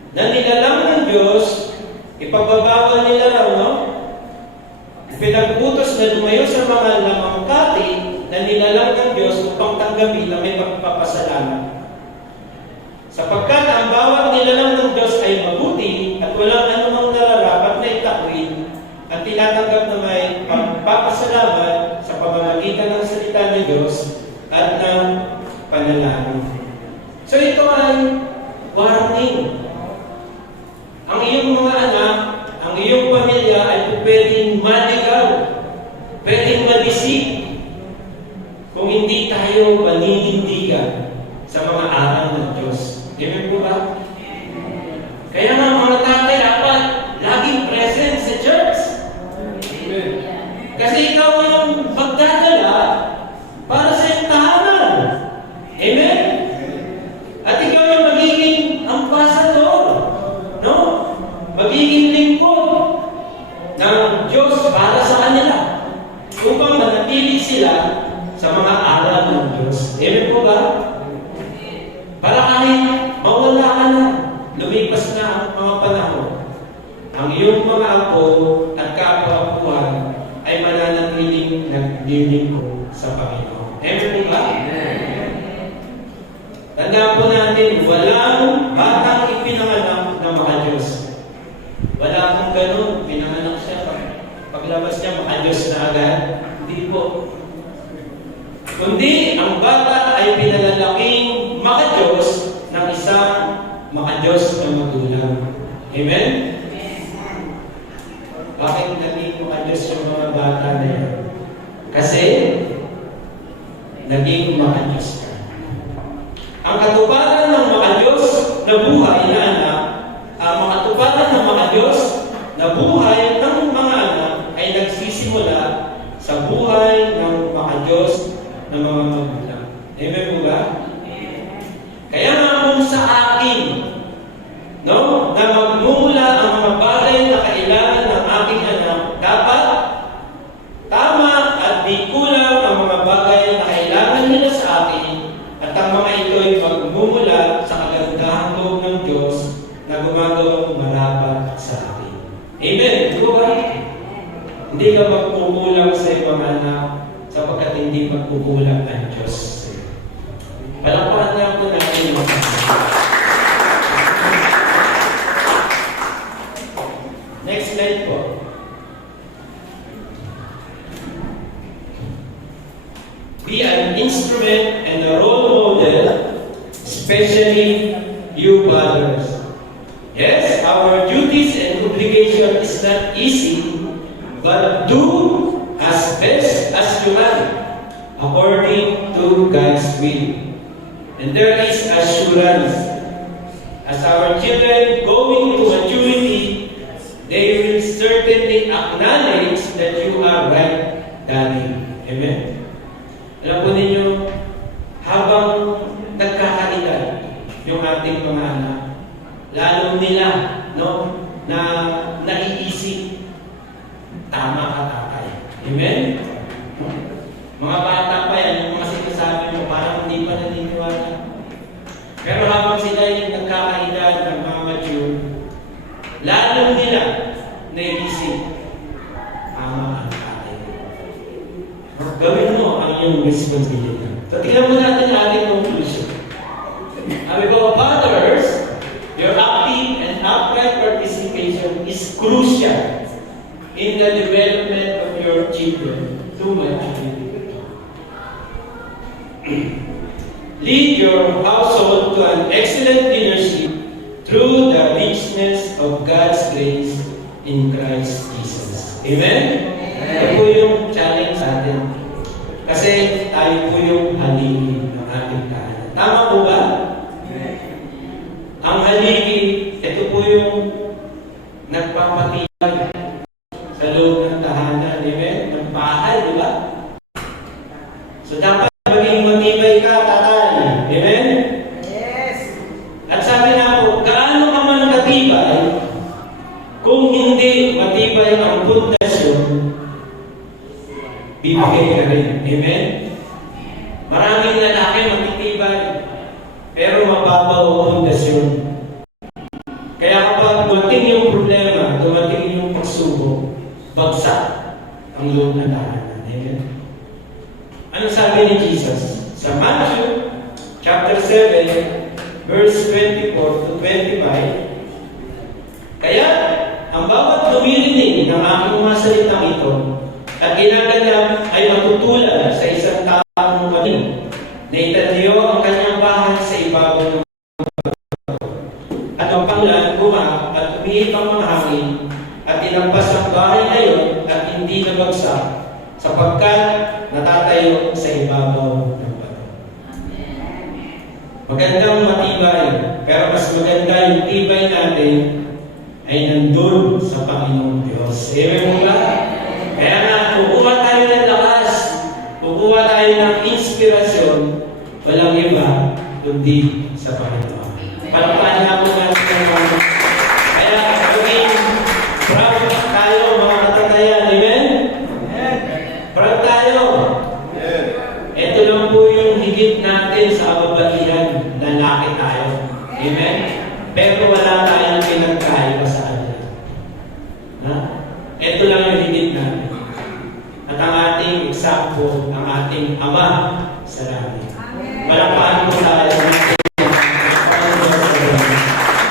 na nilalang ng Diyos, ipagbabawal nila raw, no? Pinag-utos na lumayo sa mga lamangkati na nilalang ng Diyos upang tanggapin na may magpapasalamat. Sapagkat ang bawat nilalang ng Diyos ay mabuti at walang anumang nararapat na itakwil at tinatanggap na may pagpapasalamat sa pamamagitan ng salita ng Diyos at ng panalangin. So ito ay warning. Ang iyong mga anak, ang iyong pamilya ay pwedeng maligaw, pwedeng madisip kung hindi tayo paninindigan sa mga aral ng Diyos. Amen po ba? Kaya nga mga tatay dapat laging present sa church. Kasi ikaw ang magdadala para sa iyong tahanan. Amen? At ikaw yung magiging ambasador, no? Magiging lingkod ng Diyos para sa kanila upang manatili sila sa mga aral ng Diyos. Amen po ba? Para kahit mawala ka na, lumipas na ang mga panahon, ang iyong mga apo at kapwa-apuhan ay mananatiling naglilingkod sa Panginoon. Amen po ba? Tandaan po natin, walang batang ipinanganak na maka-Diyos. Wala akong ganun, pinanganak siya. Paglabas niya, maka-Diyos na agad. Hindi po. Kundi, ang bata ay pinalalaking maka-Diyos ng isang maka-Diyos na magulang. Amen? Bakit naging maka-Diyos yung mga bata na yan? Kasi, naging maka-Diyos ka. Ang katuparan ng mga Diyos na buhay na anak, ang mga katuparan ng mga Diyos na buhay ng mga anak ay nagsisimula sa buhay ng mga Diyos na mga magulang. Amen po ba? Kaya nga kung sa akin, no, na magmumula ang mga bagay na kailangan ng aking anak, dapat tama at di kulang ang mga bagay na kailangan nila sa akin. At ang mga ito ay magmumula sa kagandahan loob ng Diyos na gumagawang marapat sa akin. Amen? Di ba? Hindi ka magkukulang sa ibang anak sapagkat hindi magkukulang ang Diyos. Palakpakan na po natin yung mga next slide po. Be an instrument and a role model, especially you brothers. Yes, our duties and obligation is not easy, but do as best as you can, according to God's will. And there is assurance. As our children going to maturity, they will certainly acknowledge that you are right, Daddy. Amen? Alam po ninyo, habang nagkakaedad yung ating mga anak, lalo nila, no, na naiisip, tama ka tatay. Amen? Mga bata pa yan, yung mga sinasabi mo, parang hindi pa naniniwala. Pero habang sila yung nagkakaedad ng mga mature, lalo nila naiisip, tama ka tatay. Gawin mo ang iyong responsibility. So, tingnan mo natin ang ating conclusion. Sabi ko, fathers, your active and upright participation is crucial in the development of your children to maturity. Lead your household to an excellent leadership through the richness of God's grace in Christ Jesus. Amen? Ito po yung challenge sa atin. Kasi tayo po yung haligi ng ating tahanan. Tama po ba? Ang haligi verse 24 to 25. Kaya, ang bawat lumilinig ng aking mga salitang ito at ginaganap ay matutulan sa isang taong maling na itatayo ang kanyang bahay sa ibabaw ng at ang panglan bumak at umihip ang mga hangin at ilampas ang bahay na iyon at hindi nabagsak sapagkat natatayo sa ibabaw ng bato. Magandang matibay, pero mas maganda yung tibay natin ay nandun sa Panginoong Diyos. Amen mo ba? Kaya nga, kukuha tayo ng lakas, kukuha tayo ng inspirasyon, walang iba, kundi sa Panginoon. Palakpakan na po natin ng mga. Kaya, maging proud tayo mga katatayan. Amen? Proud tayo. Ito lang po yung higit natin sa kababaihan. Lalaki tayo. Amen? Pero wala tayong pinagkaiba sa kanila. Ito lang yung higit natin. At ang ating example, ang ating Ama sa langit. Palakpakan po tayo.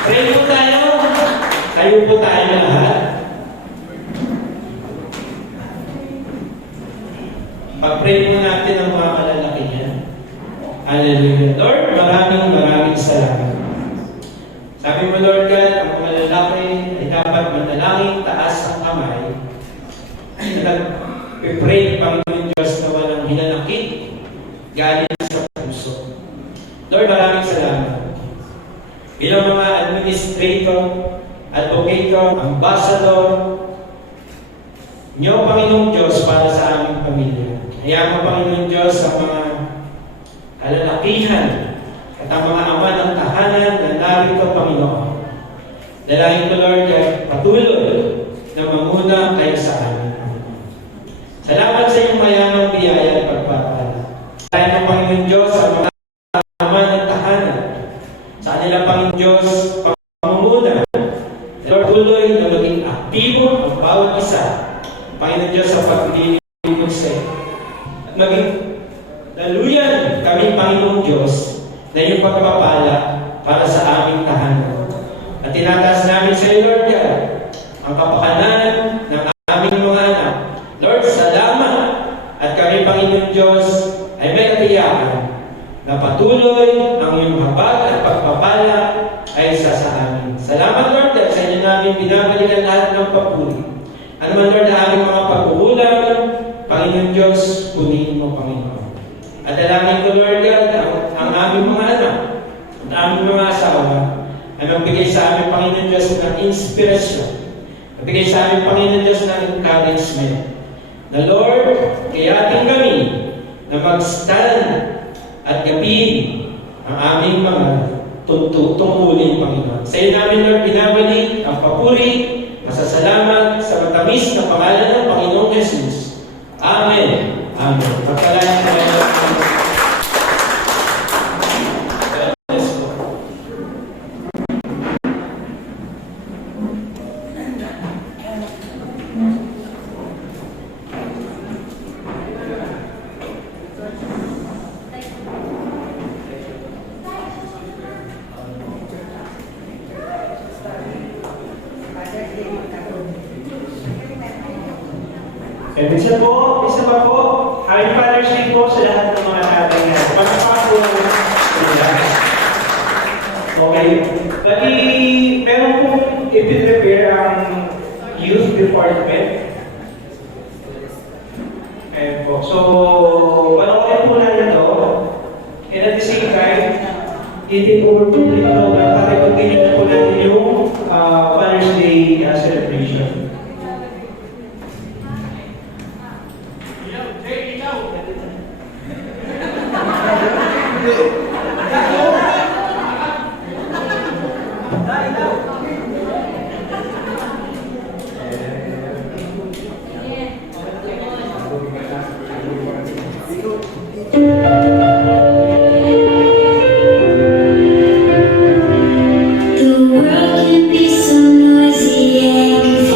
Pray po tayo. Kayo po tayo lahat. Pag-pray po natin ang mga kalalaki niya. Hallelujah. Lord, maraming salamat. Sabi mo, Lord God, ang mga lalaki ay dapat manalangin, taas ang kamay. Nag-pray, Panginoon Diyos, na walang hinanakit, galing sa puso. Lord, maraming salamat. Bilang mga administrator, advocator, ambassador, niyo, Panginoon Diyos, para sa aming pamilya. Hayaan mo, Panginoon Diyos, sa mga kalalakihan at ang mga ama ng tahanan na narito, Panginoon. Dalangin ko, Lord, patuloy na mamuna kayo sa amin. Salamat sa iyong mayamang biyaya at pagpapala. Dalangin mo, Panginoon Diyos, sa mga ama ng tahanan. Sa kanila, Panginoon Diyos, pamumuna. Lord, tuloy na maging aktibo ang bawat isa. Panginoon Diyos, sa pagdinig sa iyo. At maging laluyan kami, Panginoong Diyos, na iyong pagpapala para sa aming tahanan. At tinataas namin sa iyo, Lord God, ang kapakanan ng aming mga anak. Lord, salamat. At kami, Panginoong Diyos, ay may katiyakan na patuloy ang iyong habag at pagpapala ay sa amin. Salamat, Lord, at sa inyo namin binabalikan lahat ng papuri. Ano man, Lord, na aming mga pag-uulam, Panginoon Diyos, punihin mo, Panginoon. At dalangin ko, Lord God, ang aming mga anak, at aming mga asawa, ay magbigay sa amin, Panginoon Diyos, ng inspirasyon. Magbigay sa amin, Panginoon Diyos, ng encouragement. Na, Lord, kayatin kami na mag-stand at gabihin ang aming mga tungkulin, Panginoon. Sa iyo namin, Lord, binabalik ang papuri, masasalamat sa matamis na pangalan ng Panginoong Jesus. Amen. Amen. Pagpalain tayo. Isa pa po, Happy Father's Day po sa lahat ng mga tatay na pagpapako nila. Okay. Bali, meron pong i-prepare ang youth department. Ayan po. So, panoorin po natin ito. And at the same time, i-take over po yung program para i-continue po natin yung Father's Day celebration. The world can be so noisy and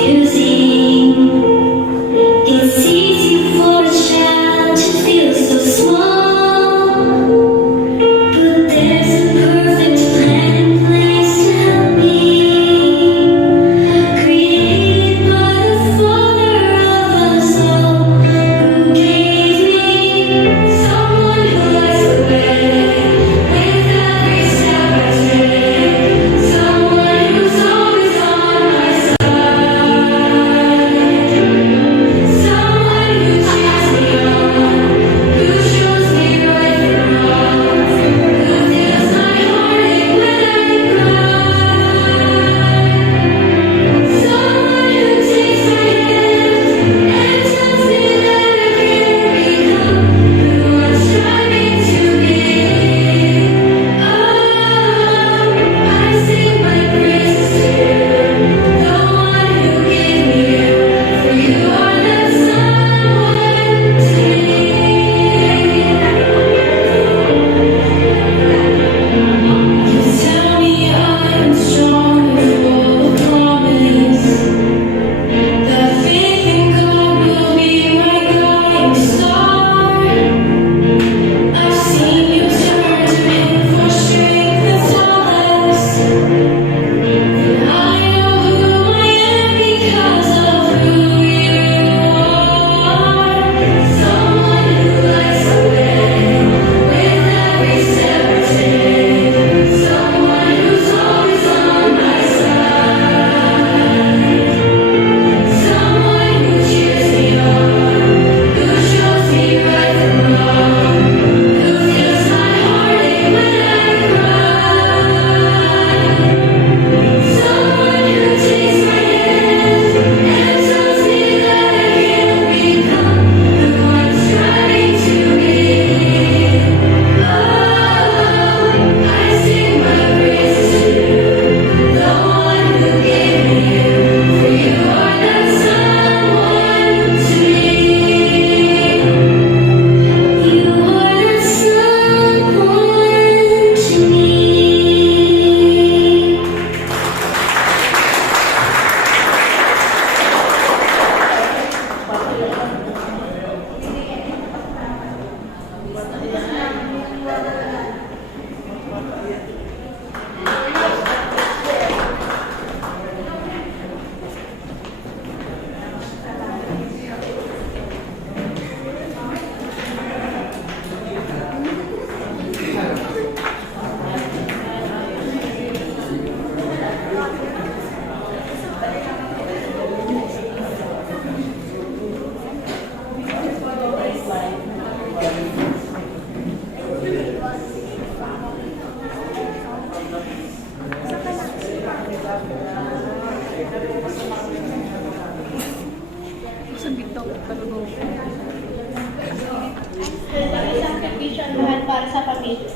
Isang sakripisyo ang buhat para sa pamilya.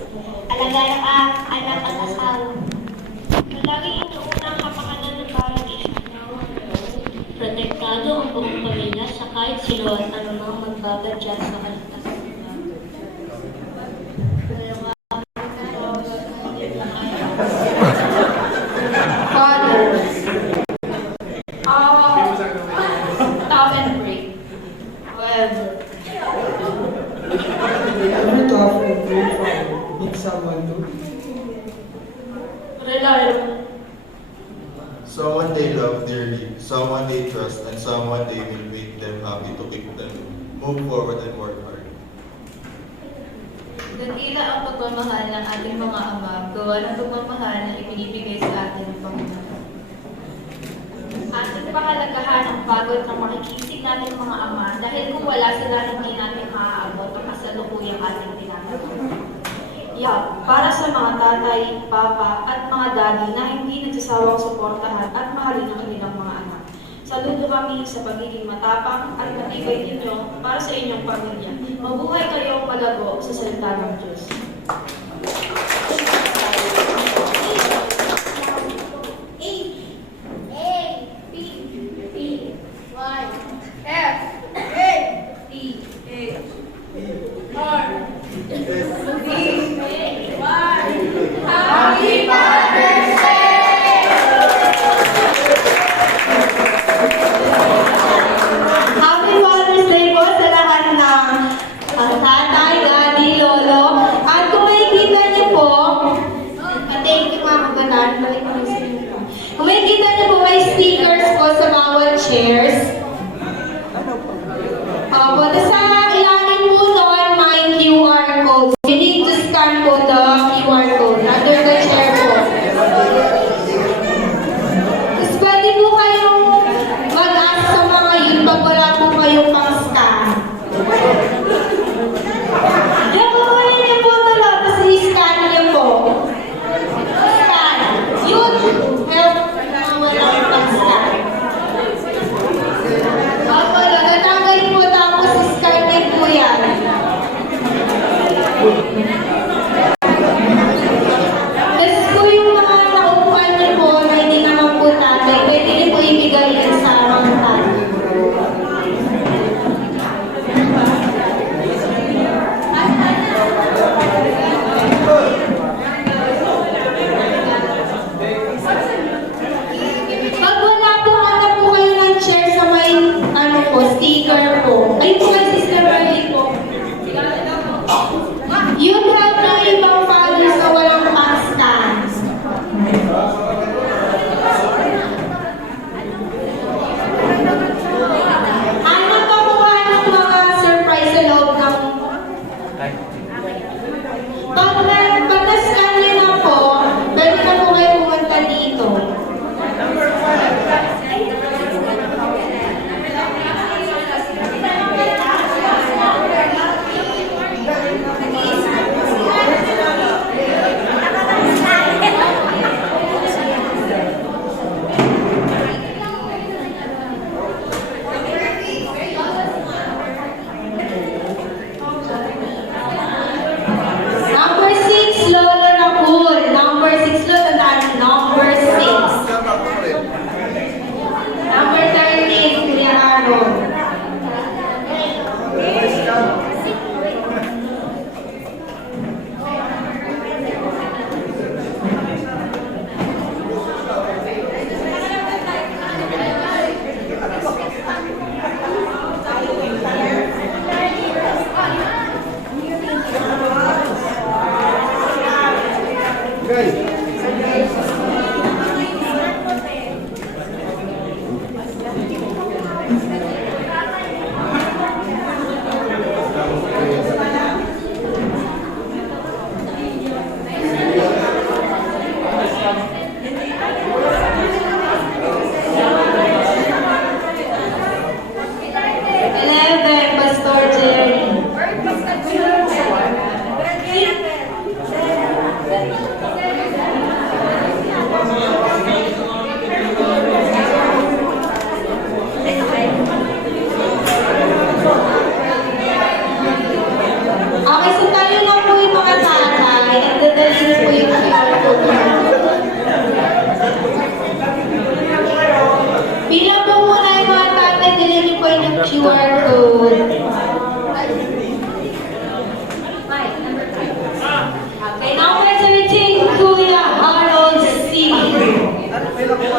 Alagaan ang anak at asawa. Palaging inuunang kapakanan ng paradiso. Protektado ang buong pamilya sa kahit sino at anumang magbagadya sa kaligtasan. Father, stop and break. However, Never to offer a dream from meet someone new. reliable. Someone they love dearly, someone they trust, and someone they will make them happy to keep them move forward and work hard. Dakila ang pagmamahal ng ating mga ama, gawa ng pagmamahal na ibinibigay sa atin ng Panginoon. Ating pahalagahan ang pagod ng makikisig natin mga ama dahil kung wala sila hindi natin maaabot ang kasalukuyang ating pinagawa. Para sa mga tatay, papa at mga daddy na hindi nagsasawang suportahan at mahalin ang kanilang mga anak. Saludo kami sa pagiging matapang at matibay ninyo para sa inyong pamilya. Mabuhay kayong malago sa salita ng Diyos. Happy Father's Day po sa lahat ng tatay, daddy, lolo. At kung makikita niyo po, thank you mga kabataan, balik ko sa inyo. Kung makikita niyo po, may stickers po sa bawat chairs. Opo, sa ilalim po doon may QR code. You need to scan po the QR code under the chair po. Tapos pwede po kayong mag-ask sa mga yun pag wala po kayong pang-scan. Gagawin niyo po ito lang, tapos i-scan niyo po. Scan. Yun, help mga walang pang-scan. Opo, natatanggal po tapos i-scan Pastor Jerry. Okay, so tayo na po yung mga tatay. Nagdadali po yung QR code. Bilang po muna yung mga tatay, dali niyo po yung QR code. Okay, now we're searching Kuya Harold C.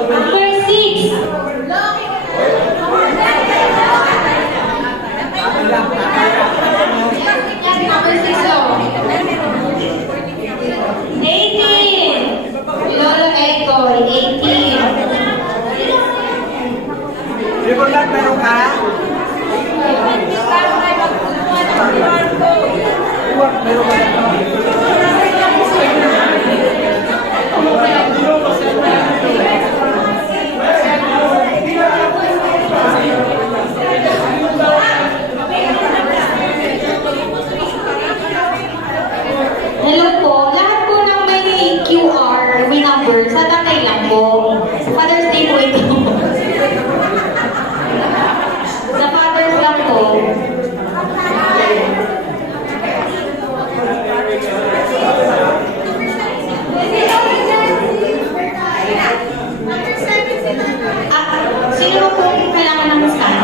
Number 6. Number 6 oh. 18. Lolo Ekoy, 18. Triple lock, meron ka? Meron ka? Hello po, lahat po ng may QR, may number, sa tatay lang po. Father's Day po ito. Sa Father's lang po. Sino po kailangan ng scan?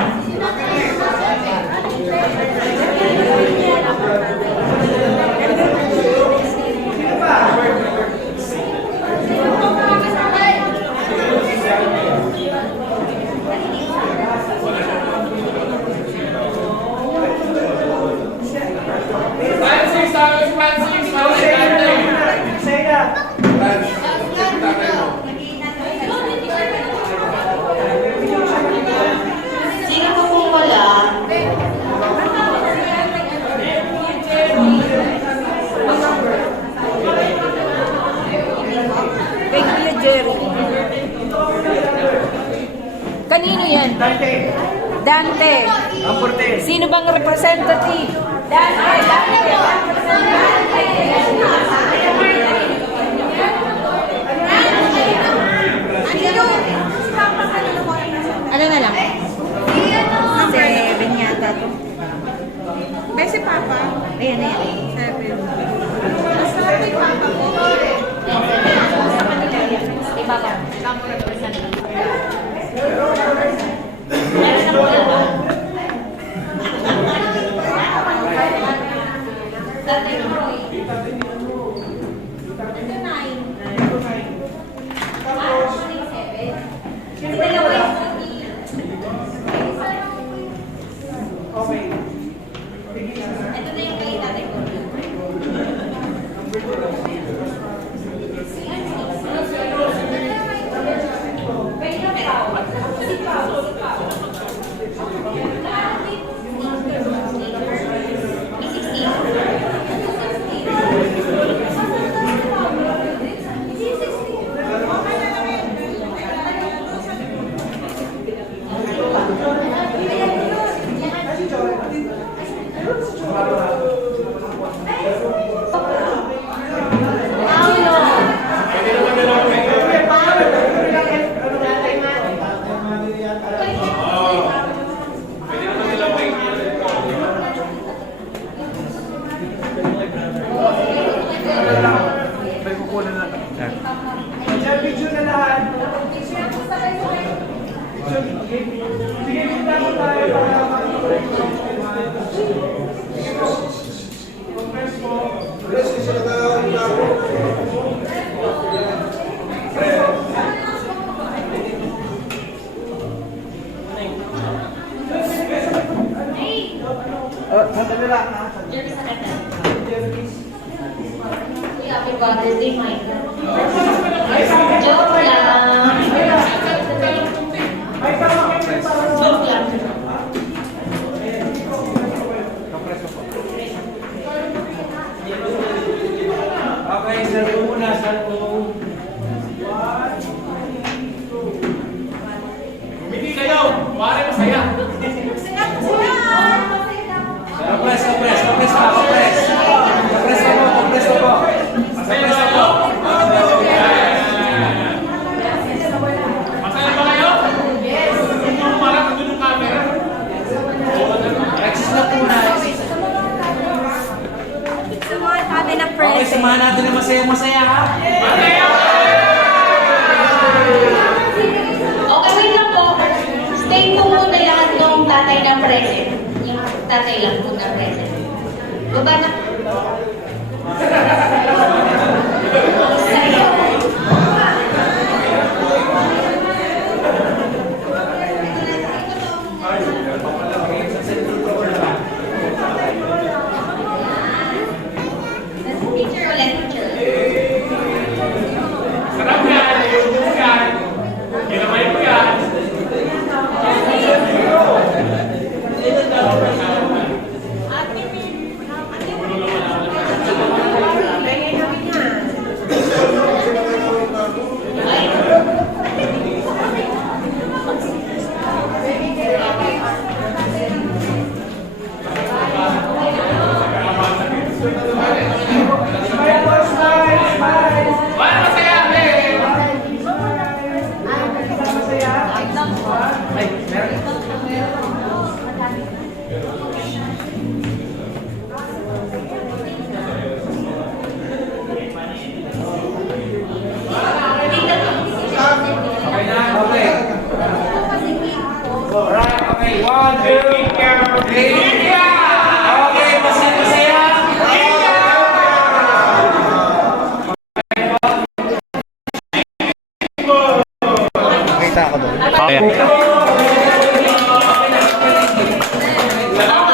Sino po kung wala? Kay Kuya Jerry. Kanino yan? Dante. Sino bang representative? Dante. Ano na lang? 7 yata to. Bese Papa. Ayan, ayan. 7. Iba ba? Ito na yung kay tatay ko. May kukunan na. Video na lahat. Sige, kita mo tayo para Happy Father's Day, Michael. Sarap yan. Ayun yan. Kinamay ko yan.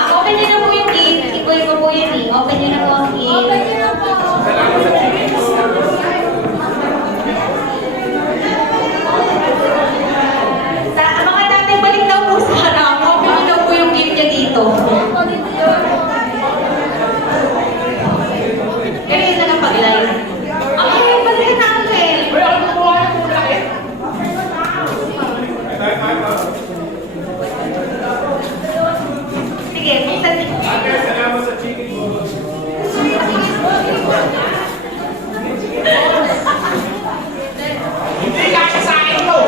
Open nyo na po yung gate. Ikuin ko po yun eh. Open nyo na po ang gate. Open nyo na po. Mga dating balik daw po sa harap. Open nyo na po yung gate niya dito. Ganyan na lang pag-live. Okay, balikin na ang fail. Sige, minsan Salamat sa chicken mo. Hindi kasi sa akin to.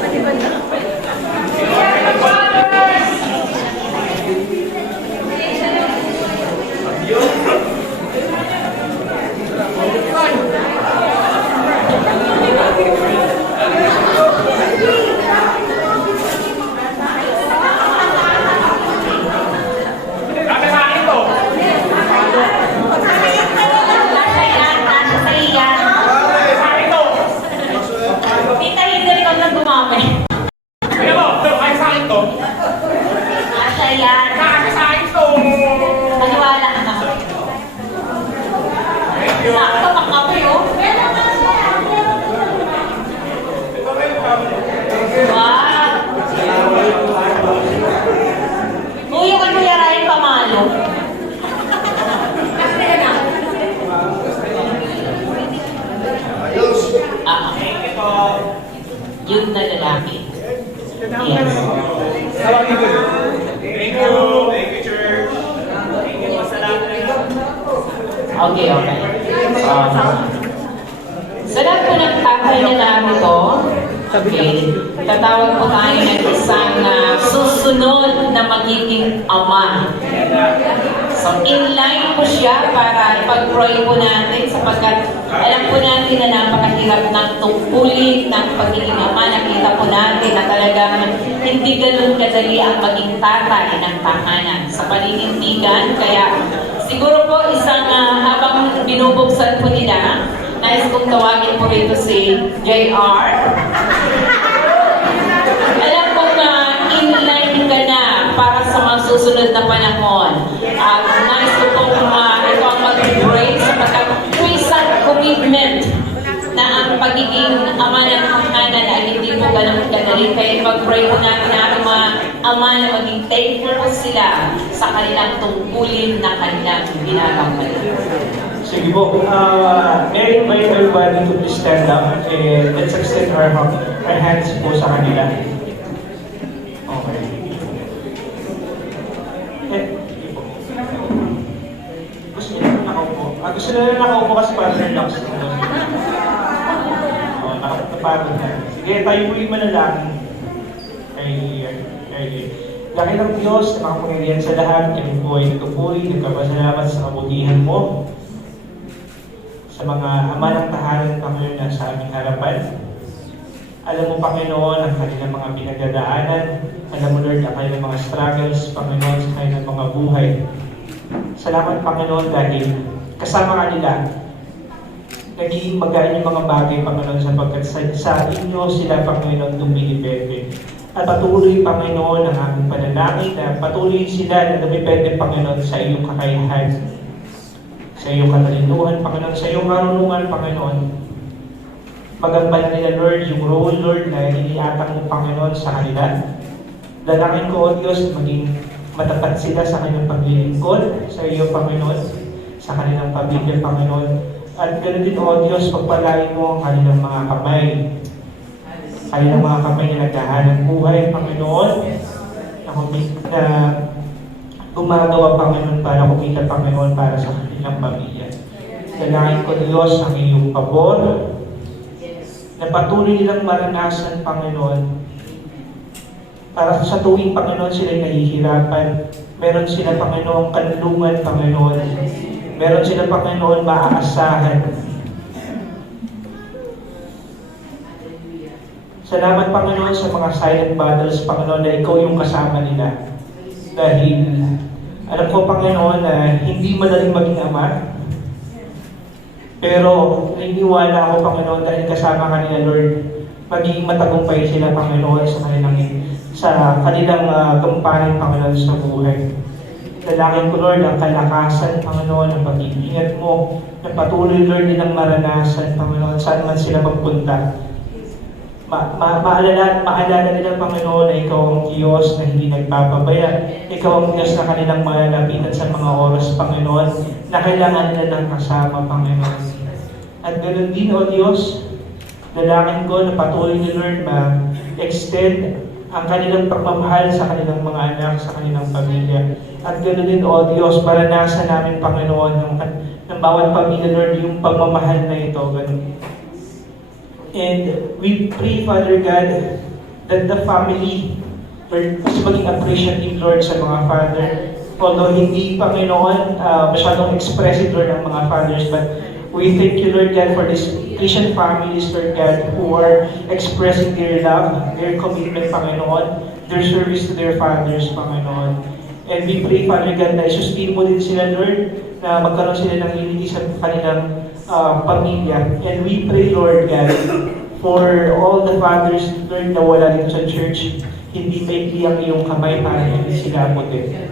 ano ba yan? Ano ba yan? Kasi sa akin to. Nasa yan, nasa yan. Sa akin to. Tita, hindi ikaw na dumami. Ano mo? Ay sa akin to. Nasa yan. Kasi sa akin to. Maniwala ka. Sakto, makapoy, oh. Wow. Uy, yung Kuya Ryan pamalo. Ah, okay. Yun na lalaki. Yes. Thank you. Thank you, church. Thank you. Okay, okay. Sa lahat po ng tatay na namin ito, okay, tatawag po tayo ng isang susunod na magiging ama. So, in line po siya para ipag-pray po natin sapagkat alam po natin na napakahirap ng tungkulin ng pagiging ama. Nakita po natin na talagang hindi ganun kadali ang maging tatay ng tahanan sa paninindigan. Kaya siguro po isang habang binubuksan po nila, nais kong tawagin po rito si JR. Alam ko na in-line ka na para sa mga susunod na panahon. Nais ko po ito ang mag-pray sapagkat ito isang commitment na ang pagiging ama ng tahanan ay hindi po ganun kadali. Kaya mag-pray po natin ang mga ama na maging thankful po sila sa kanilang tungkulin na kanilang ginagampanan. Sige po. May invite everybody to please stand up and let's extend our hands po sa kanila. Okay. Gusto nyo na nakaupo. Gusto nyo na nakaupo kasi para relax. Nakapagpapagod na. Sige, tayo muli manalangin. Laki ng Diyos na makapangyarihan sa lahat. Kami po ay nagtupuri, nagpapasalamat sa kabutihan mo. Sa mga ama ng tahanan kami na sa aming harapan. Alam mo, Panginoon, ang kanilang mga pinagdadaanan. Alam mo, Lord, ang kanilang mga struggles, Panginoon, sa kanilang mga buhay. Salamat, Panginoon, dahil kasama ka nila. Naging magaan yung mga bagay, Panginoon, sapagkat sa inyo sila, Panginoon, dumilipete. At patuloy, Panginoon, ang aming panalangin na patuloy sila na dumipende, Panginoon, sa iyong kakayahan, sa iyong katalinuhan, Panginoon, sa iyong karunungan, Panginoon. Magambalan nila, Lord, yung role, Lord, na iniatang mo, Panginoon, sa kanila. Dalangin ko, O Diyos, maging matapat sila sa kanilang paglilingkod, sa iyo, Panginoon, sa kanilang pamilya, Panginoon. At ganoon din, O Diyos, pagpalain mo ang kanilang mga kamay. Kanilang mga kamay na naghahanap buhay, Panginoon, na gumagawa, Panginoon, para kumita, Panginoon, para sa kanilang pamilya. Dalangin ko, Diyos, ang iyong pabor, na patuloy nilang maranasan, Panginoon, para sa tuwing, Panginoon, sila'y nahihirapan. Meron sila, Panginoon, kanlungan, Panginoon. Meron sila, Panginoon, maaasahan. Salamat, Panginoon, sa mga silent battles, Panginoon, na ikaw yung kasama nila. Dahil alam ko, Panginoon, na hindi madaling maging ama. Pero naniniwala ako, Panginoon, dahil kasama ka nila, Lord, magiging matagumpay sila, Panginoon, sa kanilang gampanin, Panginoon, sa buhay. Dalangin ko, Lord, ang kalakasan, Panginoon, ang pag-iingat mo, na patuloy, Lord, nilang maranasan, Panginoon, saan man sila magpunta. Maalala nila, Panginoon, na ikaw ang Diyos na hindi nagpapabaya. Ikaw ang Diyos na kanilang malalapitan sa mga oras, Panginoon, na kailangan nila ng kasama, Panginoon. At ganoon din, O Diyos, dalangin ko na patuloy ni Lord ma-extend ang kanilang pagmamahal sa kanilang mga anak, sa kanilang pamilya. At ganoon din, O Diyos, maranasan namin, Panginoon, ng bawat pamilya, Lord, yung pagmamahal na ito. Ganun. And we pray, Father God, that the family, Lord, mas maging appreciative, Lord, sa mga father. Although hindi, Panginoon, masyadong expressive, Lord, ang mga fathers, but we thank you, Lord God, for these Christian families, Lord God, who are expressing their love, their commitment, Panginoon, their service to their fathers, Panginoon. And we pray, Father God, na isustain mo din sila, Lord, na magkaroon sila ng unity sa kanilang pamilya. And we pray, Lord God, for all the fathers, Lord, na wala dito sa church, hindi maikli ang iyong kamay para hindi sila abutin.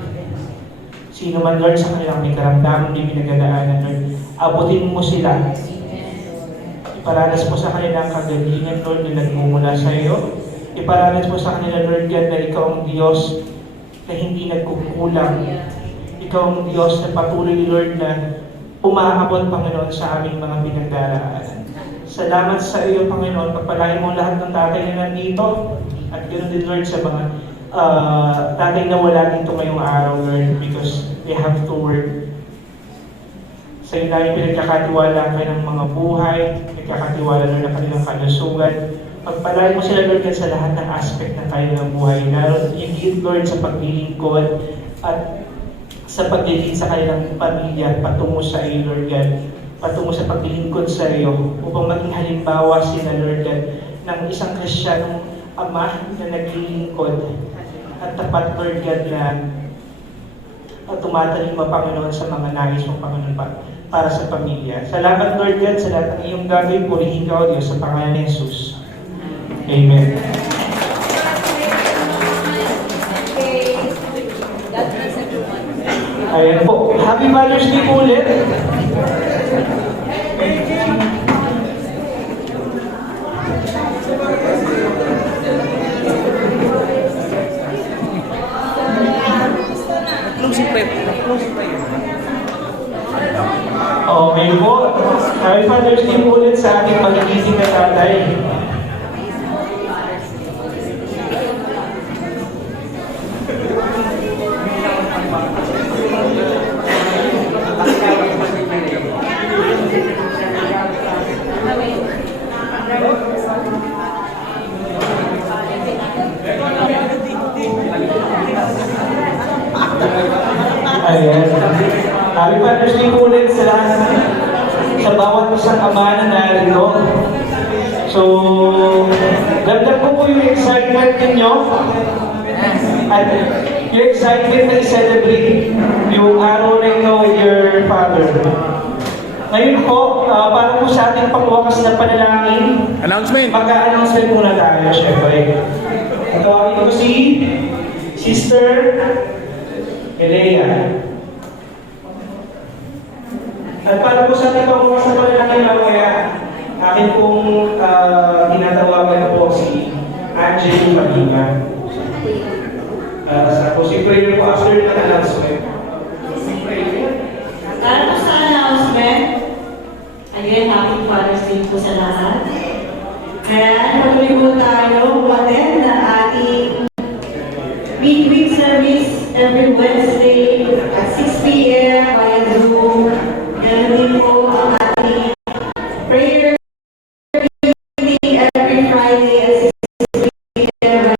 Sino man, Lord, sa kanilang may karamdaman, may pinagdadaanan, Lord, abutin mo sila. Iparanas mo sa kanilang kagalingan, Lord, na nagmumula sa iyo. Iparanas mo sa kanila, Lord God, na ikaw ang Diyos na hindi nagkukulang. Ikaw ang Diyos na patuloy, Lord, na umaabot, Panginoon, sa aming mga pinagdaraanan. Salamat sa iyo, Panginoon. Pagpalain mo lahat ng tatay na nandito. At ganoon din, Lord, sa mga tatay na wala dito ngayong araw, Lord, because they have to work. Sa iyo namin pinagkakatiwala kayo ng mga buhay, pinagkakatiwala, Lord, ng kanilang kalusugan. Pagpalain mo sila, Lord, sa lahat ng aspect ng kanilang buhay. Lalo yung Lord, sa paglilingkod at sa paglilingkod sa kanilang pamilya, patungo sa iyo, Lord God, patungo sa paglilingkod sa iyo, upang maging halimbawa sila, Lord God, ng isang Kristiyanong ama na naglilingkod at tapat, Lord God, na tumataling mo, Panginoon, sa mga nais mo, Panginoon, para sa pamilya. Salamat, Lord God, sa lahat ng iyong gagawin. Purihin ka, O Diyos, sa pangalan ni Jesus. Amen. Ayan po. Happy Mother's Day po ulit. Okay po. Happy Father's Day po ulit sa ating magigising na tatay. Ayan. Happy Father's Day po ulit sa lahat, sa bawat isang ama na narito. So, ganda po yung excitement ninyo at yung excitement na i-celebrate yung araw na ito with your father. Ngayon po, para po sa ating pangwakas na panalangin, Announcement! mag-a-announcement muna tayo, syempre. Tawagin ko si Sister Elea. At para po sa ating pagbukas na panalangin mamaya, akin pong tinatawagan po si Angeline Malima. Sa po si prayer po after ng announcement. Para po sa announcement, again, happy Father's Day po sa lahat. Kaya patuloy po tayo umaten ng ating midweek service every Wednesday at 6 p.m. via Zoom. Ganun din po ang ating prayer meeting every Friday at 6 p.m.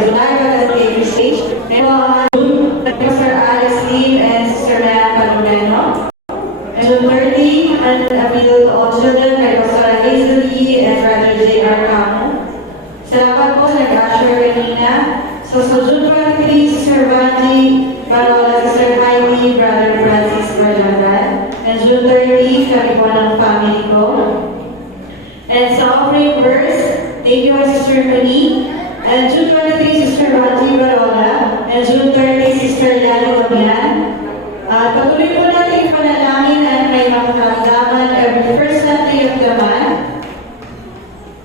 via Zoom stage. Pero ang Pastor Alex Lee and Sister Leanne Palomeno. And on 30, and appeal to all children kay Pastor Hazel Lee and Brother J.R. Camo. Salamat po sa nag-assure kanina. So sa June 23, Sister Vanji, Parola, Sister Heidi, Brother Francis Barlagan. And June 30, kami po ng family ko. And sa offering verse, thank you, Sister Mani. And June 23, Sister Vanji Barola. And June 30, Sister Lani Damian. Patuloy po natin yung panalangin at may makakamdaman every first Sunday of the month.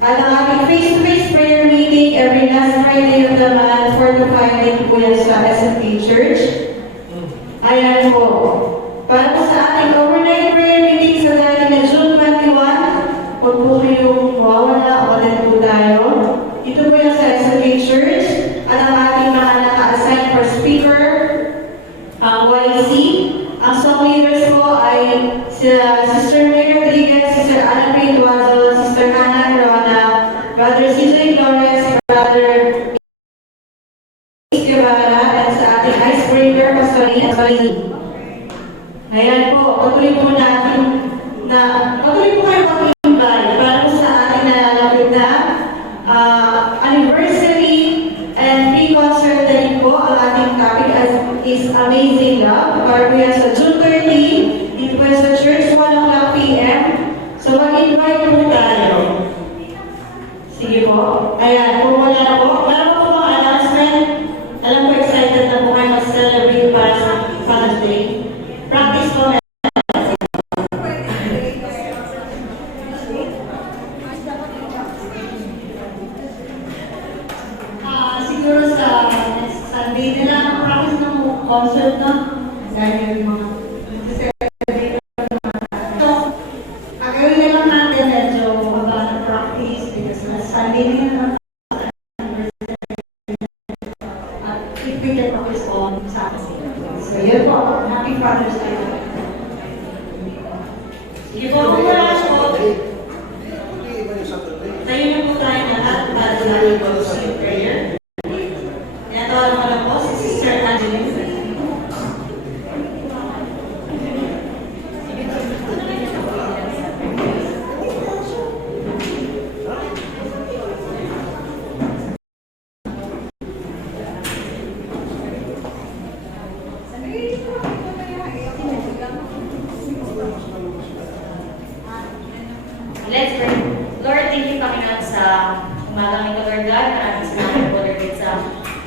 At ang ating face-to-face prayer meeting every last Friday of the month, 4 to 5 din po yan sa S&P Church. Ayan po. Para po sa ating overnight prayer meeting sa dati na June 21, huwag po kayong mawawala o din po tayo. Ito po yung sa S&P Church at ang ating mga naka-assign for speaker, ang YC. Ang song leaders po ay sila Sister May Rodriguez, Sister Ana Pintuazo, Sister Hannah Rona, Brother CJ Flores, Brother Guevara, at sa ating icebreaker, Pastor Ian Bali. Ngayon po, patuloy po kayo mag-invite para po sa ating nalalapit na anniversary and free concert na rin po. Ang ating topic is Amazing Love. Para po yan sa June 30, dito po sa church, 1 o'clock p.m. So mag-invite po tayo. Sige po. Ayan, kung wala na po. Meron po mga announcement. Alam ko excited na po kayo mag-celebrate para sa Father's Day. Practice po. Siguro sa next Sunday nila, practice ng concert na. Dahil yung mga so, agawin na lang natin medyo mababa na practice because na Sunday nila at if we can practice on Saturday. So yun po, Happy Father's Day. Sige po, kung wala po, tayo na po tayo lahat para sa ating worship prayer. Tinatawagan ko lang po si Sister Angeline. Let's pray. Lord, thank you, Panginoon, sa umagang ito, Lord God. Maraming salamat po, Lord God, sa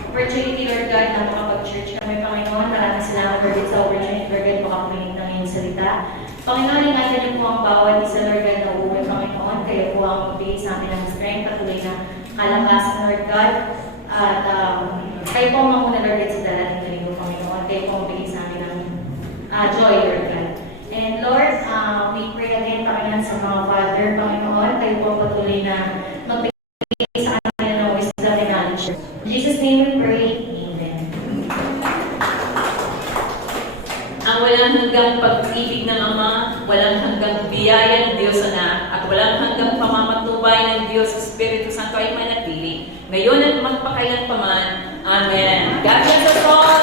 opportunity, Lord God, na makapag-church kami, Panginoon. Maraming salamat, Lord God, sa opportunity, Lord God, makakuminig ng iyong salita. Panginoon, ingatan niyo po ang bawat isa, Lord God, na uuwi, Panginoon. Kayo po ang magbigay sa amin ng strength, patuloy na kalakasan, Lord God. At kayo po ang mamuna, Lord God, sa dalating na linggo, Panginoon. Kayo po ang magbigay sa amin ng joy, Lord God. And Lord, we pray again, Panginoon, sa mga Father, Panginoon, kayo po patuloy na magbigay sa amin ng wisdom and knowledge. In Jesus' name we pray, Amen. Ang walang hanggang pag-ibig ng Ama, walang hanggang biyaya ng Diyos Anak, at walang hanggang pamamatubay ng Diyos Espiritu Santo ay manatili, ngayon at magpakailanpaman. Amen. God bless us all.